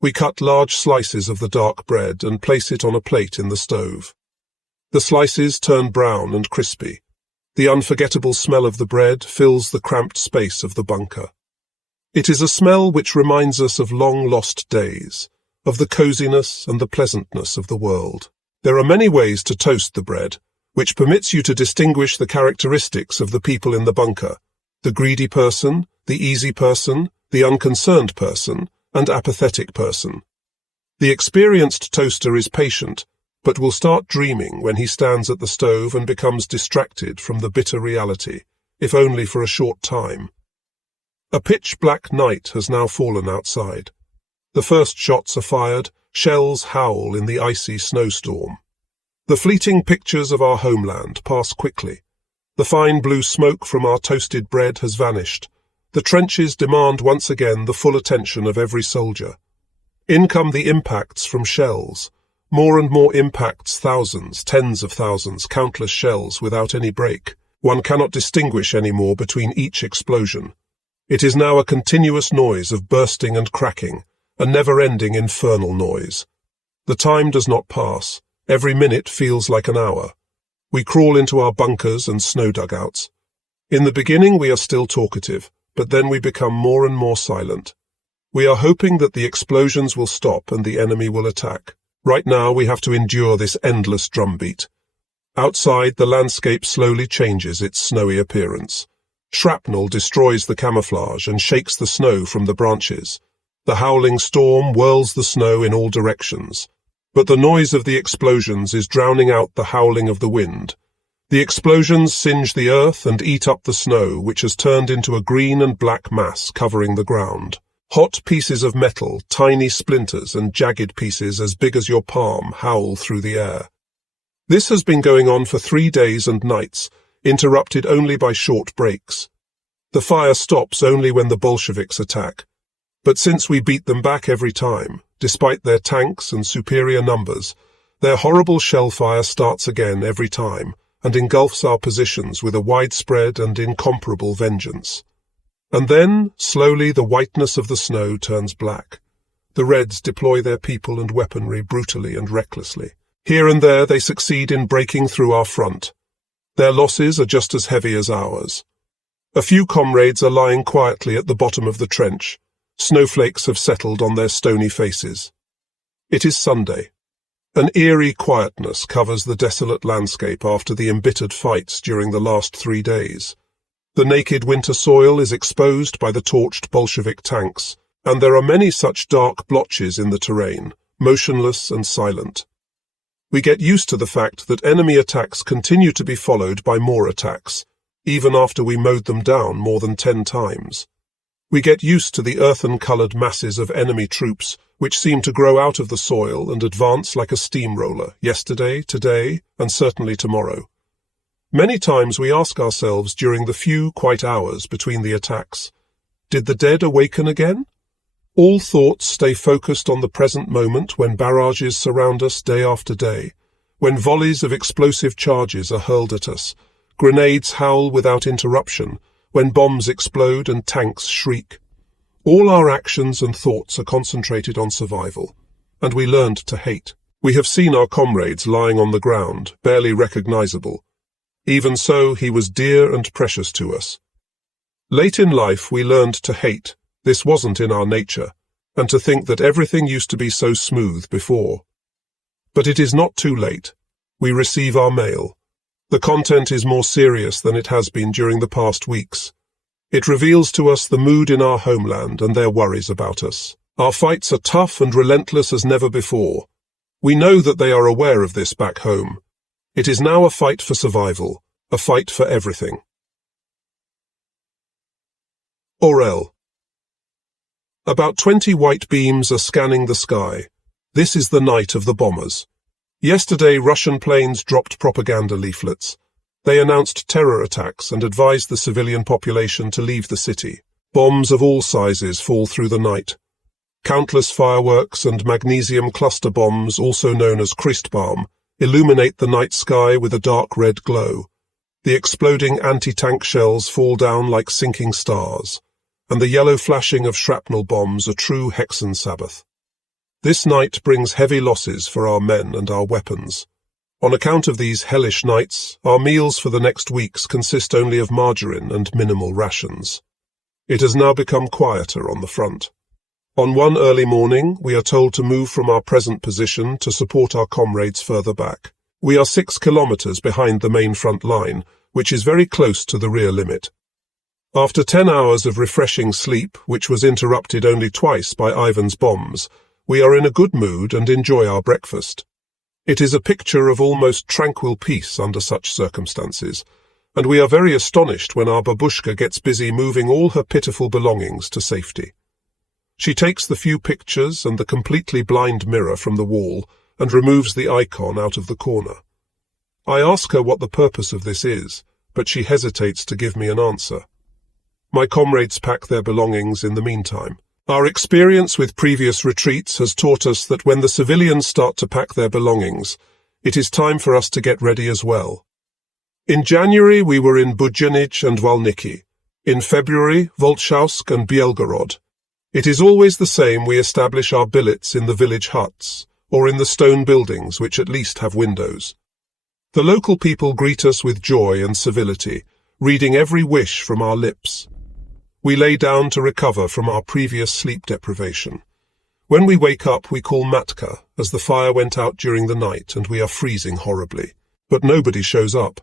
We cut large slices of the dark bread and place it on a plate in the stove. The slices turn brown and crispy. The unforgettable smell of the bread fills the cramped space of the bunker. It is a smell which reminds us of long-lost days, of the coziness and the pleasantness of the world. There are many ways to toast the bread, which permits you to distinguish the characteristics of the people in the bunker: the greedy person, the easy person, the unconcerned person, and apathetic person. The experienced toaster is patient, but will start dreaming when he stands at the stove and becomes distracted from the bitter reality, if only for a short time. A pitch-black night has now fallen outside. The first shots are fired, shells howl in the icy snowstorm. The fleeting pictures of our homeland pass quickly. The fine blue smoke from our toasted bread has vanished. The trenches demand once again the full attention of every soldier. In come the impacts from shells. More and more impacts, thousands, tens of thousands, countless shells without any break. One cannot distinguish any more between each explosion. It is now a continuous noise of bursting and cracking, a never-ending infernal noise. The time does not pass. Every minute feels like an hour. We crawl into our bunkers and snow dugouts. In the beginning we are still talkative, but then we become more and more silent. We are hoping that the explosions will stop and the enemy will attack. Right now we have to endure this endless drumbeat. Outside, the landscape slowly changes its snowy appearance. Shrapnel destroys the camouflage and shakes the snow from the branches. The howling storm whirls the snow in all directions. But the noise of the explosions is drowning out the howling of the wind. The explosions singe the earth and eat up the snow, which has turned into a green and black mass covering the ground. Hot pieces of metal, tiny splinters and jagged pieces as big as your palm howl through the air. This has been going on for 3 days and nights, interrupted only by short breaks. The fire stops only when the Bolsheviks attack. But since we beat them back every time, despite their tanks and superior numbers, their horrible shell fire starts again every time and engulfs our positions with a widespread and incomparable vengeance. And then, slowly, the whiteness of the snow turns black. The Reds deploy their people and weaponry brutally and recklessly. Here and there they succeed in breaking through our front. Their losses are just as heavy as ours. A few comrades are lying quietly at the bottom of the trench. Snowflakes have settled on their stony faces. It is Sunday. An eerie quietness covers the desolate landscape after the embittered fights during the last 3 days. The naked winter soil is exposed by the torched Bolshevik tanks, and there are many such dark blotches in the terrain, motionless and silent. We get used to the fact that enemy attacks continue to be followed by more attacks, even after we mowed them down more than 10 times. We get used to the earthen-coloured masses of enemy troops, which seem to grow out of the soil and advance like a steamroller, yesterday, today, and certainly tomorrow. Many times we ask ourselves during the few quiet hours between the attacks, did the dead awaken again? All thoughts stay focused on the present moment when barrages surround us day after day, when volleys of explosive charges are hurled at us, grenades howl without interruption, when bombs explode and tanks shriek. All our actions and thoughts are concentrated on survival, and we learned to hate. We have seen our comrades lying on the ground, barely recognizable. Even so, he was dear and precious to us. Late in life, we learned to hate. This wasn't in our nature, and to think that everything used to be so smooth before. But it is not too late. We receive our mail. The content is more serious than it has been during the past weeks. It reveals to us the mood in our homeland and their worries about us. Our fights are tough and relentless as never before. We know that they are aware of this back home. It is now a fight for survival, a fight for everything. Orel. About 20 white beams are scanning the sky. This is the night of the bombers. Yesterday, Russian planes dropped propaganda leaflets. They announced terror attacks and advised the civilian population to leave the city. Bombs of all sizes fall through the night. Countless fireworks and magnesium cluster bombs, also known as Christbaum, illuminate the night sky with a dark red glow. The exploding anti-tank shells fall down like sinking stars, and the yellow flashing of shrapnel bombs a true Hexen Sabbath. This night brings heavy losses for our men and our weapons. On account of these hellish nights, our meals for the next weeks consist only of margarine and minimal rations. It has now become quieter on the front. On one early morning, we are told to move from our present position to support our comrades further back. We are 6 kilometers behind the main front line, which is very close to the rear limit. After 10 hours of refreshing sleep, which was interrupted only twice by Ivan's bombs, we are in a good mood and enjoy our breakfast. It is a picture of almost tranquil peace under such circumstances, and we are very astonished when our babushka gets busy moving all her pitiful belongings to safety. She takes the few pictures and the completely blind mirror from the wall and removes the icon out of the corner. I ask her what the purpose of this is, but she hesitates to give me an answer. My comrades pack their belongings in the meantime. Our experience with previous retreats has taught us that when the civilians start to pack their belongings, it is time for us to get ready as well. In January, we were in Budjanic and Walniki. In February, Voltschausk and Bielgorod. It is always the same. We establish our billets in the village huts, or in the stone buildings which at least have windows. The local people greet us with joy and civility, reading every wish from our lips. We lay down to recover from our previous sleep deprivation. When we wake up, we call Matka, as the fire went out during the night and we are freezing horribly. But nobody shows up.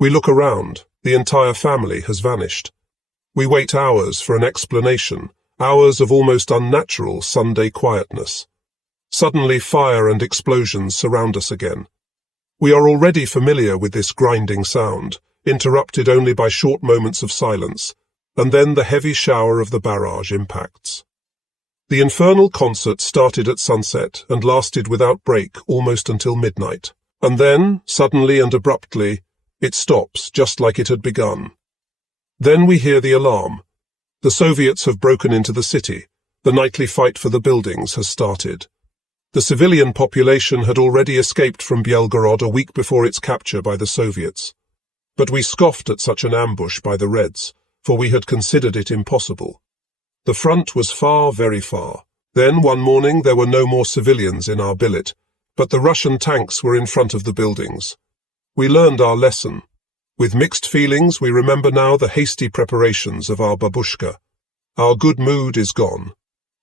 We look around. The entire family has vanished. We wait hours for an explanation, hours of almost unnatural Sunday quietness. Suddenly, fire and explosions surround us again. We are already familiar with this grinding sound, interrupted only by short moments of silence, and then the heavy shower of the barrage impacts. The infernal concert started at sunset and lasted without break almost until midnight. And then, suddenly and abruptly, it stops just like it had begun. Then we hear the alarm. The Soviets have broken into the city. The nightly fight for the buildings has started. The civilian population had already escaped from Bielgorod a week before its capture by the Soviets. But we scoffed at such an ambush by the Reds, for we had considered it impossible. The front was far, very far. Then, one morning, there were no more civilians in our billet, but the Russian tanks were in front of the buildings. We learned our lesson. With mixed feelings, we remember now the hasty preparations of our babushka. Our good mood is gone.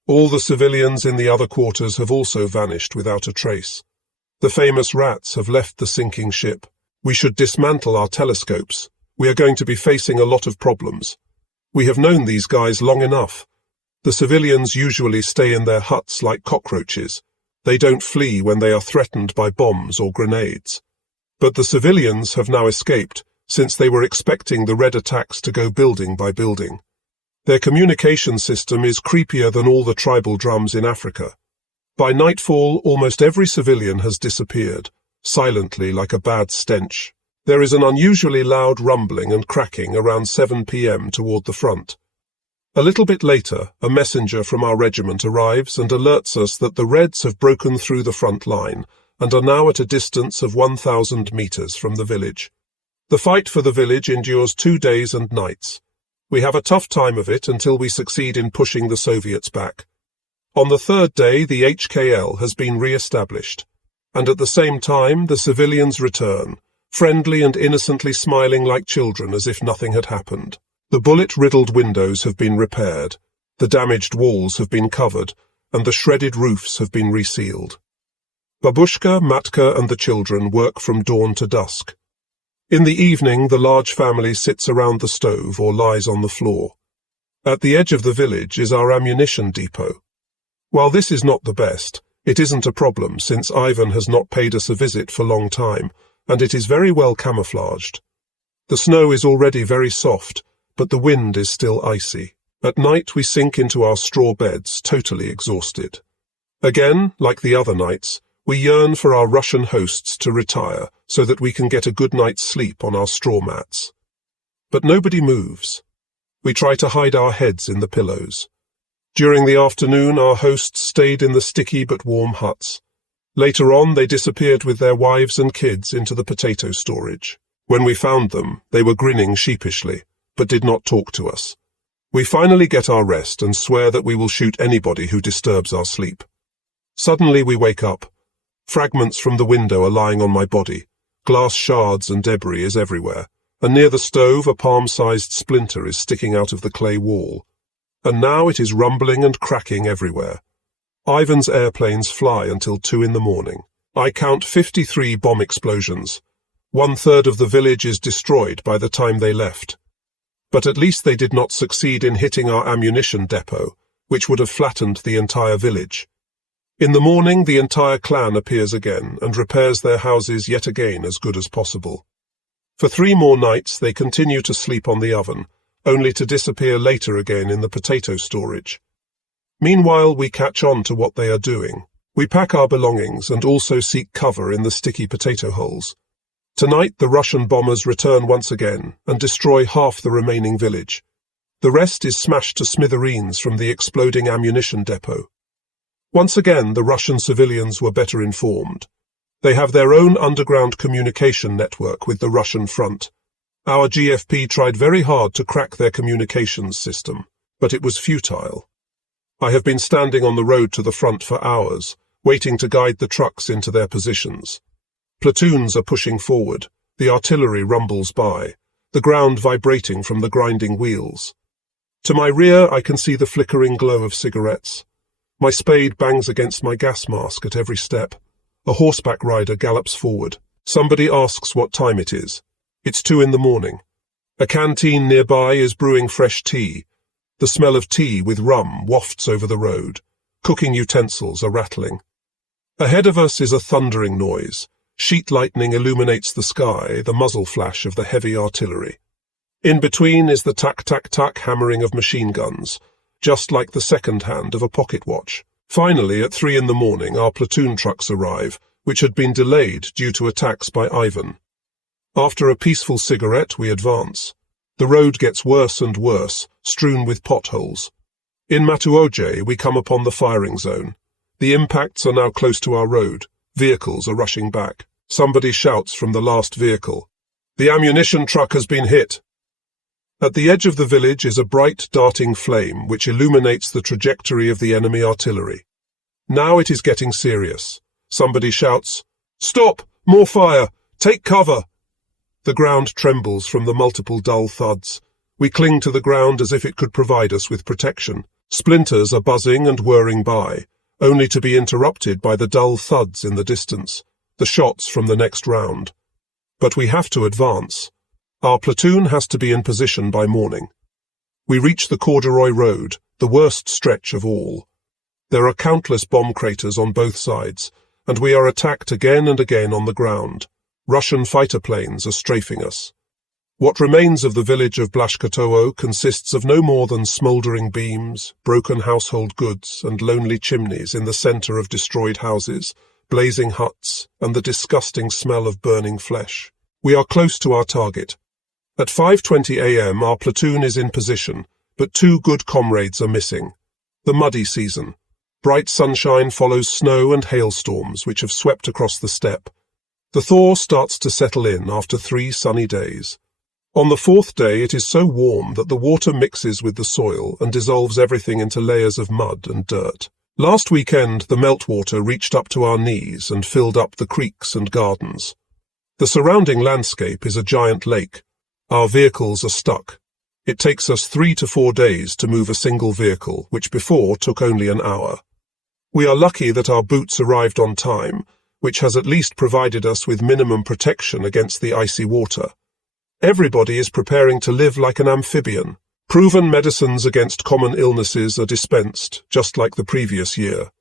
All the civilians in the other quarters have also vanished without a trace. The famous rats have left the sinking ship. We should dismantle our telescopes. We are going to be facing a lot of problems. We have known these guys long enough. The civilians usually stay in their huts like cockroaches. They don't flee when they are threatened by bombs or grenades. But the civilians have now escaped, since they were expecting the Red attacks to go building by building. Their communication system is creepier than all the tribal drums in Africa. By nightfall, almost every civilian has disappeared, silently like a bad stench. There is an unusually loud rumbling and cracking around 7 p.m. toward the front. A little bit later, a messenger from our regiment arrives and alerts us that the Reds have broken through the front line and are now at a distance of 1,000 meters from the village. The fight for the village endures 2 days and nights. We have a tough time of it until we succeed in pushing the Soviets back. On the third day, the HKL has been re-established, and at the same time the civilians return, friendly and innocently smiling like children as if nothing had happened. The bullet-riddled windows have been repaired, the damaged walls have been covered, and the shredded roofs have been resealed. Babushka, Matka, and the children work from dawn to dusk. In the evening, the large family sits around the stove or lies on the floor. At the edge of the village is our ammunition depot. While this is not the best, it isn't a problem since Ivan has not paid us a visit for a long time, and it is very well camouflaged. The snow is already very soft, but the wind is still icy. At night we sink into our straw beds, totally exhausted. Again, like the other nights, we yearn for our Russian hosts to retire so that we can get a good night's sleep on our straw mats. But nobody moves. We try to hide our heads in the pillows. During the afternoon, our hosts stayed in the sticky but warm huts. Later on, they disappeared with their wives and kids into the potato storage. When we found them, they were grinning sheepishly, but did not talk to us. We finally get our rest and swear that we will shoot anybody who disturbs our sleep. Suddenly we wake up. Fragments from the window are lying on my body. Glass shards and debris is everywhere, and near the stove a palm-sized splinter is sticking out of the clay wall. And now it is rumbling and cracking everywhere. Ivan's airplanes fly until 2 in the morning. I count 53 bomb explosions. 1/3 of the village is destroyed by the time they left. But at least they did not succeed in hitting our ammunition depot, which would have flattened the entire village. In the morning, the entire clan appears again and repairs their houses yet again as good as possible. For 3 more nights, they continue to sleep on the oven, only to disappear later again in the potato storage. Meanwhile, we catch on to what they are doing. We pack our belongings and also seek cover in the sticky potato holes. Tonight, the Russian bombers return once again and destroy half the remaining village. The rest is smashed to smithereens from the exploding ammunition depot. Once again, the Russian civilians were better informed. They have their own underground communication network with the Russian front. Our GFP tried very hard to crack their communications system, but it was futile. I have been standing on the road to the front for hours, waiting to guide the trucks into their positions. Platoons are pushing forward, the artillery rumbles by, the ground vibrating from the grinding wheels. To my rear, I can see the flickering glow of cigarettes. My spade bangs against my gas mask at every step. A horseback rider gallops forward. Somebody asks what time it is. It's 2 in the morning. A canteen nearby is brewing fresh tea. The smell of tea with rum wafts over the road. Cooking utensils are rattling. Ahead of us is a thundering noise. Sheet lightning illuminates the sky, the muzzle flash of the heavy artillery. In between is the tack-tack-tack hammering of machine guns, just like the second hand of a pocket watch. Finally, at 3 in the morning, our platoon trucks arrive, which had been delayed due to attacks by Ivan. After a peaceful cigarette, we advance. The road gets worse and worse, strewn with potholes. In Matuoje, we come upon the firing zone. The impacts are now close to our road. Vehicles are rushing back. Somebody shouts from the last vehicle, "The ammunition truck has been hit." At the edge of the village is a bright, darting flame which illuminates the trajectory of the enemy artillery. Now it is getting serious. Somebody shouts, "Stop! More fire! Take cover!" The ground trembles from the multiple dull thuds. We cling to the ground as if it could provide us with protection. Splinters are buzzing and whirring by, only to be interrupted by the dull thuds in the distance, the shots from the next round. But we have to advance. Our platoon has to be in position by morning. We reach the corduroy road, the worst stretch of all. There are countless bomb craters on both sides, and we are attacked again and again on the ground. Russian fighter planes are strafing us. What remains of the village of Blashkotowo consists of no more than smouldering beams, broken household goods, and lonely chimneys in the center of destroyed houses, blazing huts, and the disgusting smell of burning flesh. We are close to our target. At 5:20 a.m. our platoon is in position, but 2 good comrades are missing. The muddy season. Bright sunshine follows snow and hailstorms which have swept across the steppe. The thaw starts to settle in after 3 sunny days. On the fourth day it is so warm that the water mixes with the soil and dissolves everything into layers of mud and dirt. Last weekend the meltwater reached up to our knees and filled up the creeks and gardens. The surrounding landscape is a giant lake. Our vehicles are stuck. It takes us 3 to 4 days to move a single vehicle, which before took only an hour. We are lucky that our boots arrived on time, which has at least provided us with minimum protection against the icy water. Everybody is preparing to live like an amphibian. Proven medicines against common illnesses are dispensed, just like the previous year.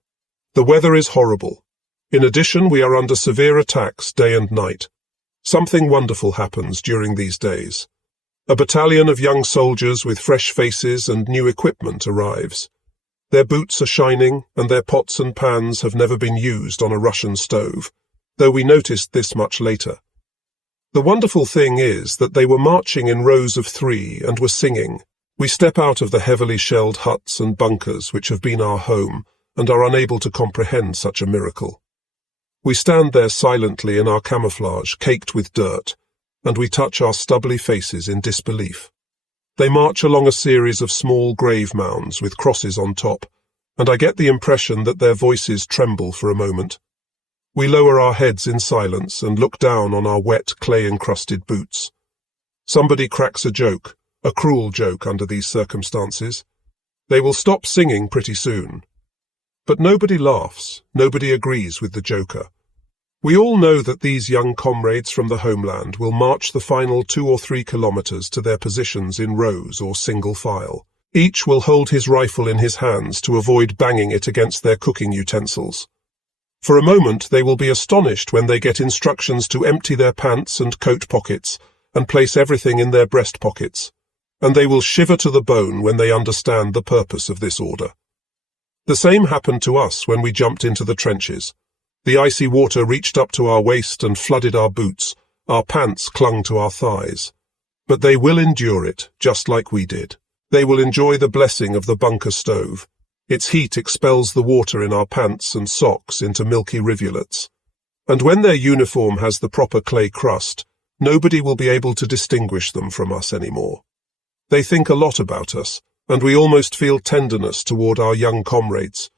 The weather is horrible. In addition, we are under severe attacks day and night. Something wonderful happens during these days. A battalion of young soldiers with fresh faces and new equipment arrives. Their boots are shining, and their pots and pans have never been used on a Russian stove, though we noticed this much later. The wonderful thing is that they were marching in rows of 3 and were singing. We step out of the heavily shelled huts and bunkers which have been our home and are unable to comprehend such a miracle. We stand there silently in our camouflage, caked with dirt, and we touch our stubbly faces in disbelief. They march along a series of small grave mounds with crosses on top, and I get the impression that their voices tremble for a moment. We lower our heads in silence and look down on our wet, clay-encrusted boots. Somebody cracks a joke, a cruel joke under these circumstances. They will stop singing pretty soon. But nobody laughs, nobody agrees with the joker. We all know that these young comrades from the homeland will march the final 2 or 3 kilometers to their positions in rows or single file. Each will hold his rifle in his hands to avoid banging it against their cooking utensils. For a moment they will be astonished when they get instructions to empty their pants and coat pockets and place everything in their breast pockets, and they will shiver to the bone when they understand the purpose of this order. The same happened to us when we jumped into the trenches. The icy water reached up to our waist and flooded our boots. Our pants clung to our thighs. But they will endure it, just like we did. They will enjoy the blessing of the bunker stove. Its heat expels the water in our pants and socks into milky rivulets. And when their uniform has the proper clay crust, nobody will be able to distinguish them from us anymore. They think a lot about us, and we almost feel tenderness toward our young comrades.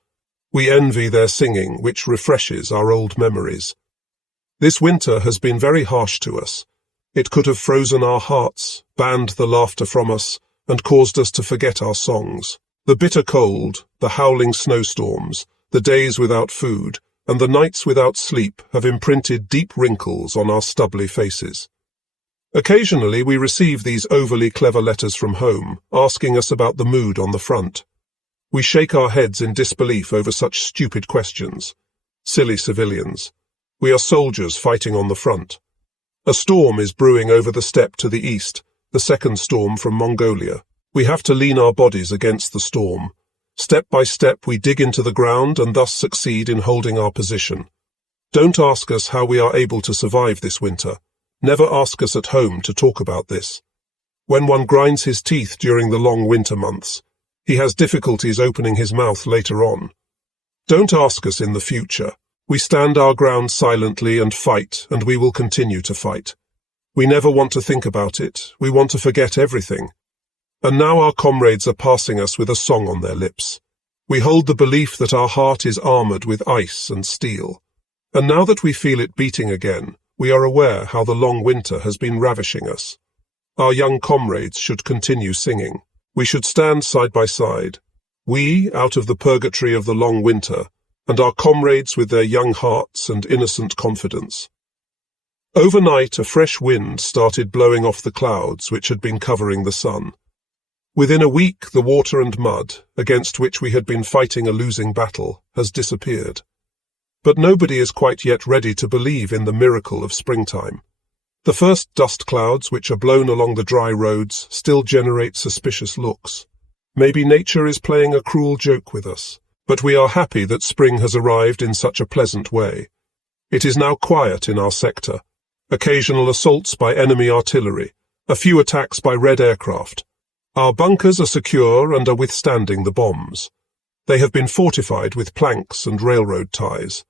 We envy their singing, which refreshes our old memories. This winter has been very harsh to us. It could have frozen our hearts, banned the laughter from us, and caused us to forget our songs. The bitter cold, the howling snowstorms, the days without food, and the nights without sleep have imprinted deep wrinkles on our stubbly faces. Occasionally we receive these overly clever letters from home, asking us about the mood on the front. We shake our heads in disbelief over such stupid questions. Silly civilians. We are soldiers fighting on the front. A storm is brewing over the steppe to the east, the second storm from Mongolia. We have to lean our bodies against the storm. Step by step we dig into the ground and thus succeed in holding our position. Don't ask us how we are able to survive this winter. Never ask us at home to talk about this. When one grinds his teeth during the long winter months, he has difficulties opening his mouth later on. Don't ask us in the future. We stand our ground silently and fight, and we will continue to fight. We never want to think about it. We want to forget everything. And now our comrades are passing us with a song on their lips. We hold the belief that our heart is armored with ice and steel. And now that we feel it beating again, we are aware how the long winter has been ravishing us. Our young comrades should continue singing. We should stand side by side. We, out of the purgatory of the long winter, and our comrades with their young hearts and innocent confidence. Overnight, a fresh wind started blowing off the clouds which had been covering the sun. Within a week, the water and mud, against which we had been fighting a losing battle, has disappeared. But nobody is quite yet ready to believe in the miracle of springtime. The first dust clouds, which are blown along the dry roads, still generate suspicious looks. Maybe nature is playing a cruel joke with us, but we are happy that spring has arrived in such a pleasant way. It is now quiet in our sector. Occasional assaults by enemy artillery, a few attacks by Red aircraft. Our bunkers are secure and are withstanding the bombs. They have been fortified with planks and railroad ties.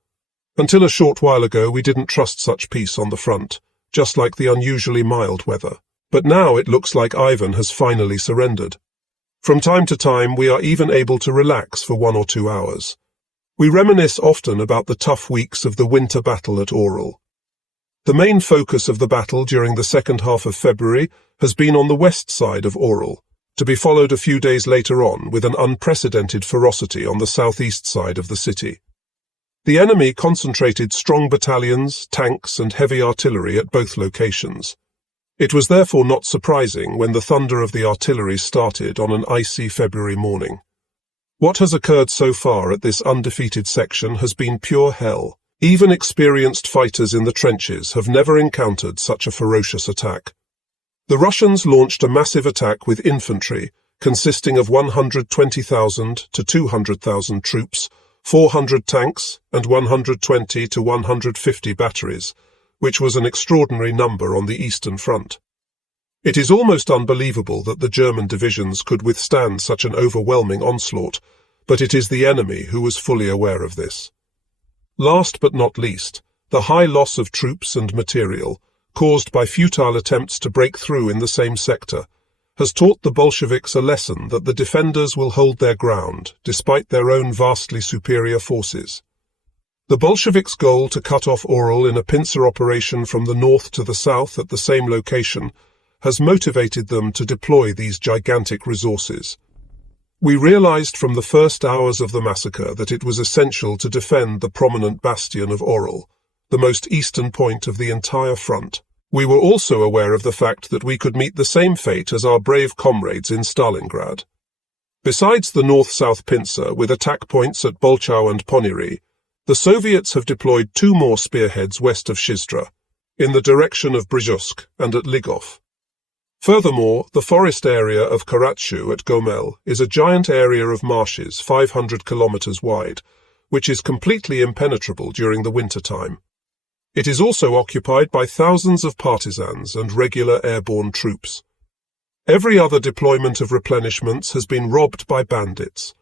Until a short while ago we didn't trust such peace on the front, just like the unusually mild weather. But now it looks like Ivan has finally surrendered. From time to time, we are even able to relax for 1 or 2 hours. We reminisce often about the tough weeks of the winter battle at Oral. The main focus of the battle during the second half of February has been on the west side of Oral, to be followed a few days later on with an unprecedented ferocity on the southeast side of the city. The enemy concentrated strong battalions, tanks, and heavy artillery at both locations. It was therefore not surprising when the thunder of the artillery started on an icy February morning. What has occurred so far at this undefeated section has been pure hell. Even experienced fighters in the trenches have never encountered such a ferocious attack. The Russians launched a massive attack with infantry, consisting of 120,000 to 200,000 troops, 400 tanks, and 120 to 150 batteries, which was an extraordinary number on the Eastern Front. It is almost unbelievable that the German divisions could withstand such an overwhelming onslaught, but it is the enemy who was fully aware of this. Last but not least, the high loss of troops and material, caused by futile attempts to break through in the same sector, has taught the Bolsheviks a lesson that the defenders will hold their ground, despite their own vastly superior forces. The Bolsheviks' goal to cut off Oral in a pincer operation from the north to the south at the same location has motivated them to deploy these gigantic resources. We realized from the first hours of the massacre that it was essential to defend the prominent bastion of Oral, the most eastern point of the entire front. We were also aware of the fact that we could meet the same fate as our brave comrades in Stalingrad. Besides the north-south pincer with attack points at Bolchow and Ponyry, the Soviets have deployed 2 more spearheads west of Shizra, in the direction of Brzozk and at Ligov. Furthermore, the forest area of Karachu at Gomel is a giant area of marshes 500 kilometers wide, which is completely impenetrable during the winter time. It is also occupied by thousands of partisans and regular airborne troops. Every other deployment of replenishments has been robbed by bandits.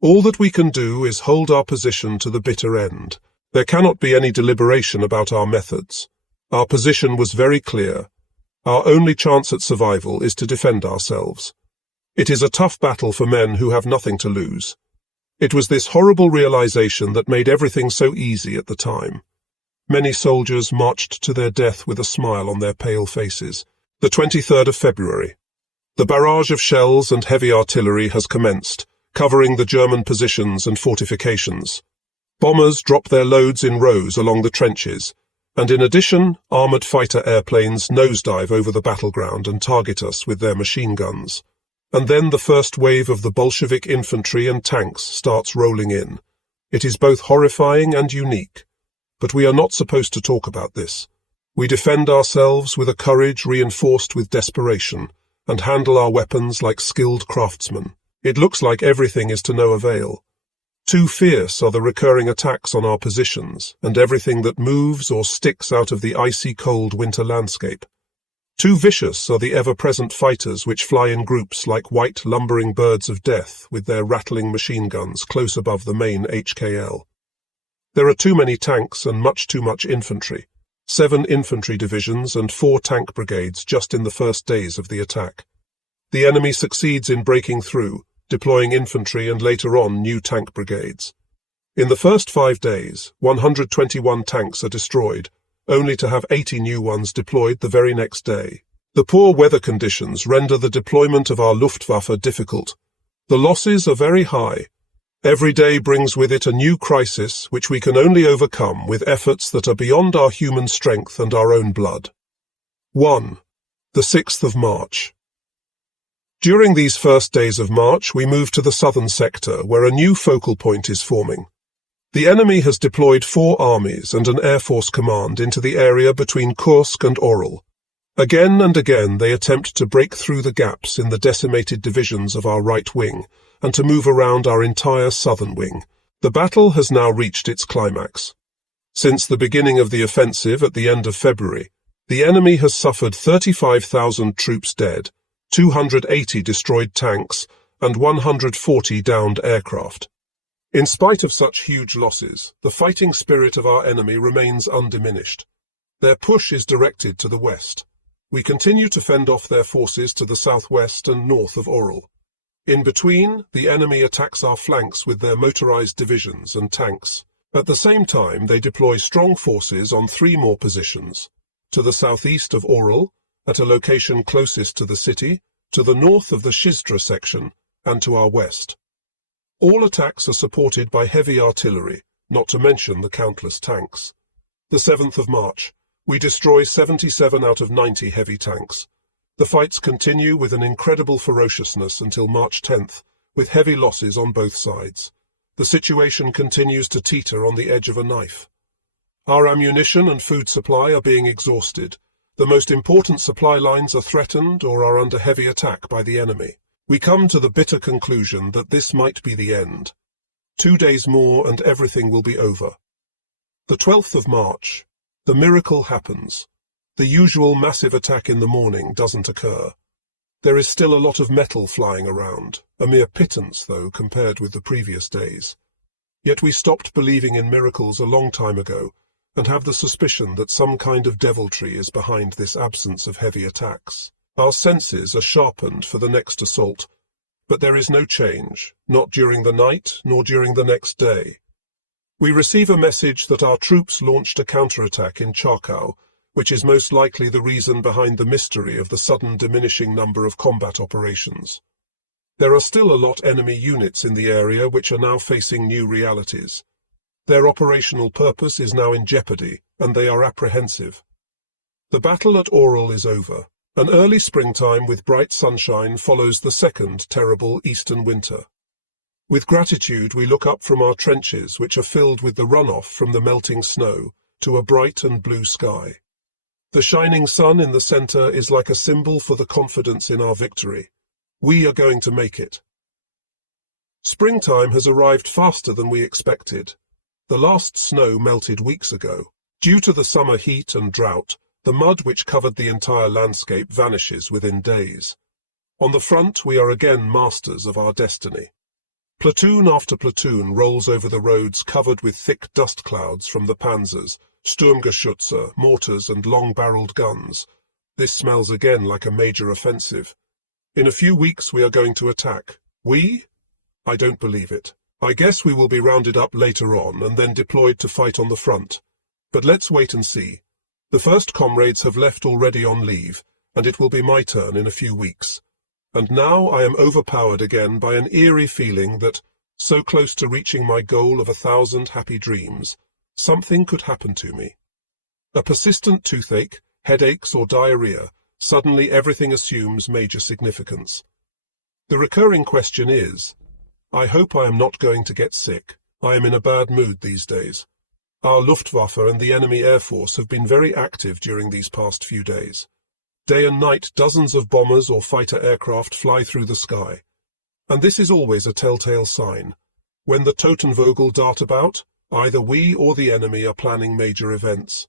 All that we can do is hold our position to the bitter end. There cannot be any deliberation about our methods. Our position was very clear. Our only chance at survival is to defend ourselves. It is a tough battle for men who have nothing to lose. It was this horrible realization that made everything so easy at the time. Many soldiers marched to their death with a smile on their pale faces. The 23rd of February. The barrage of shells and heavy artillery has commenced, covering the German positions and fortifications. Bombers drop their loads in rows along the trenches, and in addition, armored fighter airplanes nosedive over the battleground and target us with their machine guns. And then the first wave of the Bolshevik infantry and tanks starts rolling in. It is both horrifying and unique. But we are not supposed to talk about this. We defend ourselves with a courage reinforced with desperation, and handle our weapons like skilled craftsmen. It looks like everything is to no avail. Too fierce are the recurring attacks on our positions, and everything that moves or sticks out of the icy cold winter landscape. Too vicious are the ever-present fighters which fly in groups like white lumbering birds of death with their rattling machine guns close above the main HKL. There are too many tanks and much too much infantry, 7 infantry divisions and 4 tank brigades just in the first days of the attack. The enemy succeeds in breaking through, deploying infantry and later on new tank brigades. In the first 5 days, 121 tanks are destroyed, only to have 80 new ones deployed the very next day. The poor weather conditions render the deployment of our Luftwaffe difficult. The losses are very high. Every day brings with it a new crisis which we can only overcome with efforts that are beyond our human strength and our own blood. 1. The 6th of March. During these first days of March, we move to the southern sector, where a new focal point is forming. The enemy has deployed 4 armies and an Air Force command into the area between Kursk and Oral. Again and again they attempt to break through the gaps in the decimated divisions of our right wing, and to move around our entire southern wing. The battle has now reached its climax. Since the beginning of the offensive at the end of February, the enemy has suffered 35,000 troops dead, 280 destroyed tanks, and 140 downed aircraft. In spite of such huge losses, the fighting spirit of our enemy remains undiminished. Their push is directed to the west. We continue to fend off their forces to the southwest and north of Oral. In between, the enemy attacks our flanks with their motorized divisions and tanks. At the same time, they deploy strong forces on 3 more positions: to the southeast of Oral, at a location closest to the city, to the north of the Shizdra section, and to our west. All attacks are supported by heavy artillery, not to mention the countless tanks. The 7th of March, we destroy 77 out of 90 heavy tanks. The fights continue with an incredible ferociousness until March 10th, with heavy losses on both sides. The situation continues to teeter on the edge of a knife. Our ammunition and food supply are being exhausted. The most important supply lines are threatened or are under heavy attack by the enemy. We come to the bitter conclusion that this might be the end. 2 days more and everything will be over. The 12th of March. The miracle happens. The usual massive attack in the morning doesn't occur. There is still a lot of metal flying around, a mere pittance, though, compared with the previous days. Yet we stopped believing in miracles a long time ago, and have the suspicion that some kind of deviltry is behind this absence of heavy attacks. Our senses are sharpened for the next assault, but there is no change, not during the night, nor during the next day. We receive a message that our troops launched a counterattack in Charkow, which is most likely the reason behind the mystery of the sudden diminishing number of combat operations. There are still a lot enemy units in the area which are now facing new realities. Their operational purpose is now in jeopardy, and they are apprehensive. The battle at Oral is over. An early springtime with bright sunshine follows the second terrible eastern winter. With gratitude we look up from our trenches, which are filled with the runoff from the melting snow, to a bright and blue sky. The shining sun in the center is like a symbol for the confidence in our victory. We are going to make it. Springtime has arrived faster than we expected. The last snow melted weeks ago. Due to the summer heat and drought, the mud which covered the entire landscape vanishes within days. On the front, we are again masters of our destiny. Platoon after platoon rolls over the roads covered with thick dust clouds from the panzers, Sturmgeschütze, mortars and long-barreled guns. This smells again like a major offensive. In a few weeks we are going to attack. We? I don't believe it. I guess we will be rounded up later on and then deployed to fight on the front. But let's wait and see. The first comrades have left already on leave, and it will be my turn in a few weeks. And now I am overpowered again by an eerie feeling that, so close to reaching my goal of 1,000 happy dreams, something could happen to me. A persistent toothache, headaches or diarrhea, suddenly everything assumes major significance. The recurring question is, I hope I am not going to get sick. I am in a bad mood these days. Our Luftwaffe and the enemy air force have been very active during these past few days. Day and night dozens of bombers or fighter aircraft fly through the sky. And this is always a telltale sign. When the Totenvogel dart about, either we or the enemy are planning major events.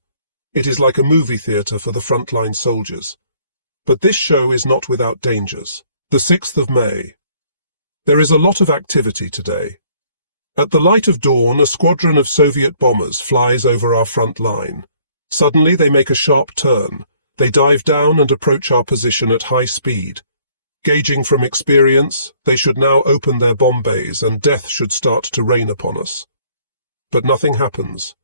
It is like a movie theatre for the frontline soldiers. But this show is not without dangers. The 6th of May. There is a lot of activity today. At the light of dawn, a squadron of Soviet bombers flies over our front line. Suddenly they make a sharp turn. They dive down and approach our position at high speed. Gauging from experience, they should now open their bomb bays and death should start to rain upon us. But nothing happens.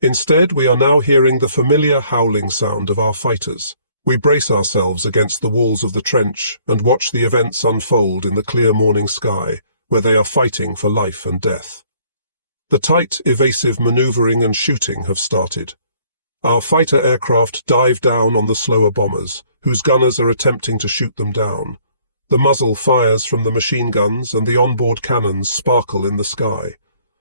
Instead, we are now hearing the familiar howling sound of our fighters. We brace ourselves against the walls of the trench and watch the events unfold in the clear morning sky, where they are fighting for life and death. The tight, evasive maneuvering and shooting have started. Our fighter aircraft dive down on the slower bombers, whose gunners are attempting to shoot them down. The muzzle fires from the machine guns and the onboard cannons sparkle in the sky.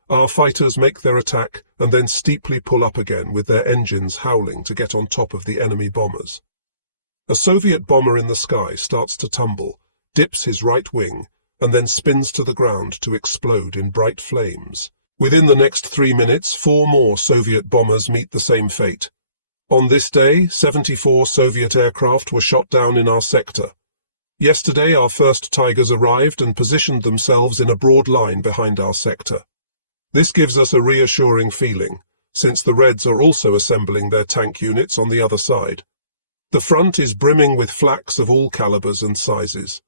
Our fighters make their attack and then steeply pull up again with their engines howling to get on top of the enemy bombers. A Soviet bomber in the sky starts to tumble, dips his right wing, and then spins to the ground to explode in bright flames. Within the next 3 minutes, 4 more Soviet bombers meet the same fate. On this day, 74 Soviet aircraft were shot down in our sector. Yesterday, our first Tigers arrived and positioned themselves in a broad line behind our sector. This gives us a reassuring feeling, since the Reds are also assembling their tank units on the other side. The front is brimming with flaks of all calibers and sizes.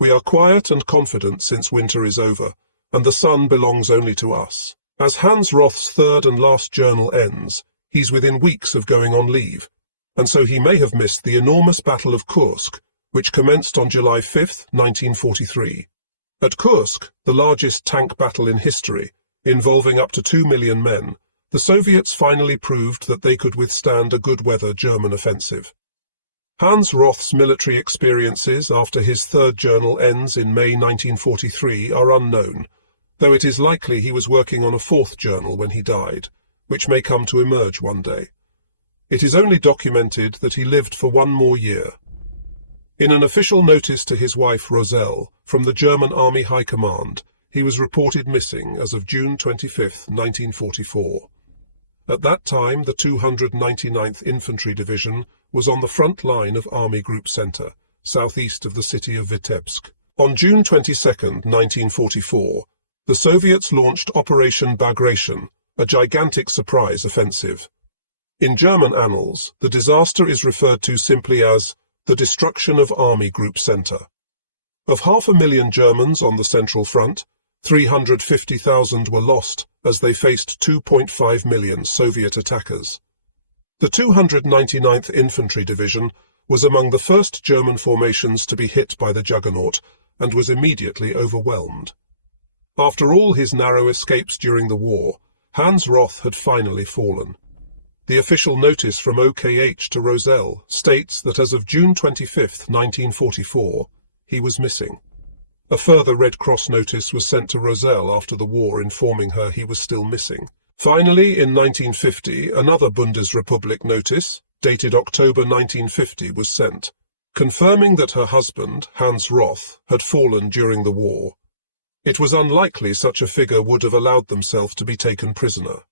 We are quiet and confident since winter is over, and the sun belongs only to us. As Hans Roth's third and last journal ends, he's within weeks of going on leave, and so he may have missed the enormous Battle of Kursk, which commenced on July 5, 1943. At Kursk, the largest tank battle in history, involving up to 2 million men, the Soviets finally proved that they could withstand a good-weather German offensive. Hans Roth's military experiences after his third journal ends in May 1943 are unknown, though it is likely he was working on a fourth journal when he died, which may come to emerge one day. It is only documented that he lived for one more year. In an official notice to his wife Roselle from the German Army High Command, he was reported missing as of June 25, 1944. At that time, the 299th Infantry Division was on the front line of Army Group Center, southeast of the city of Vitebsk. On June 22, 1944, the Soviets launched Operation Bagration, a gigantic surprise offensive. In German annals, the disaster is referred to simply as the destruction of Army Group Center. Of 500,000 Germans on the Central Front, 350,000 were lost as they faced 2.5 million Soviet attackers. The 299th Infantry Division was among the first German formations to be hit by the juggernaut and was immediately overwhelmed. After all his narrow escapes during the war, Hans Roth had finally fallen. The official notice from OKH to Roselle states that as of June 25, 1944, he was missing. A further Red Cross notice was sent to Roselle after the war informing her he was still missing. Finally, in 1950, another Bundesrepublik notice, dated October 1950, was sent, confirming that her husband, Hans Roth, had fallen during the war. It was unlikely such a figure would have allowed themselves to be taken prisoner.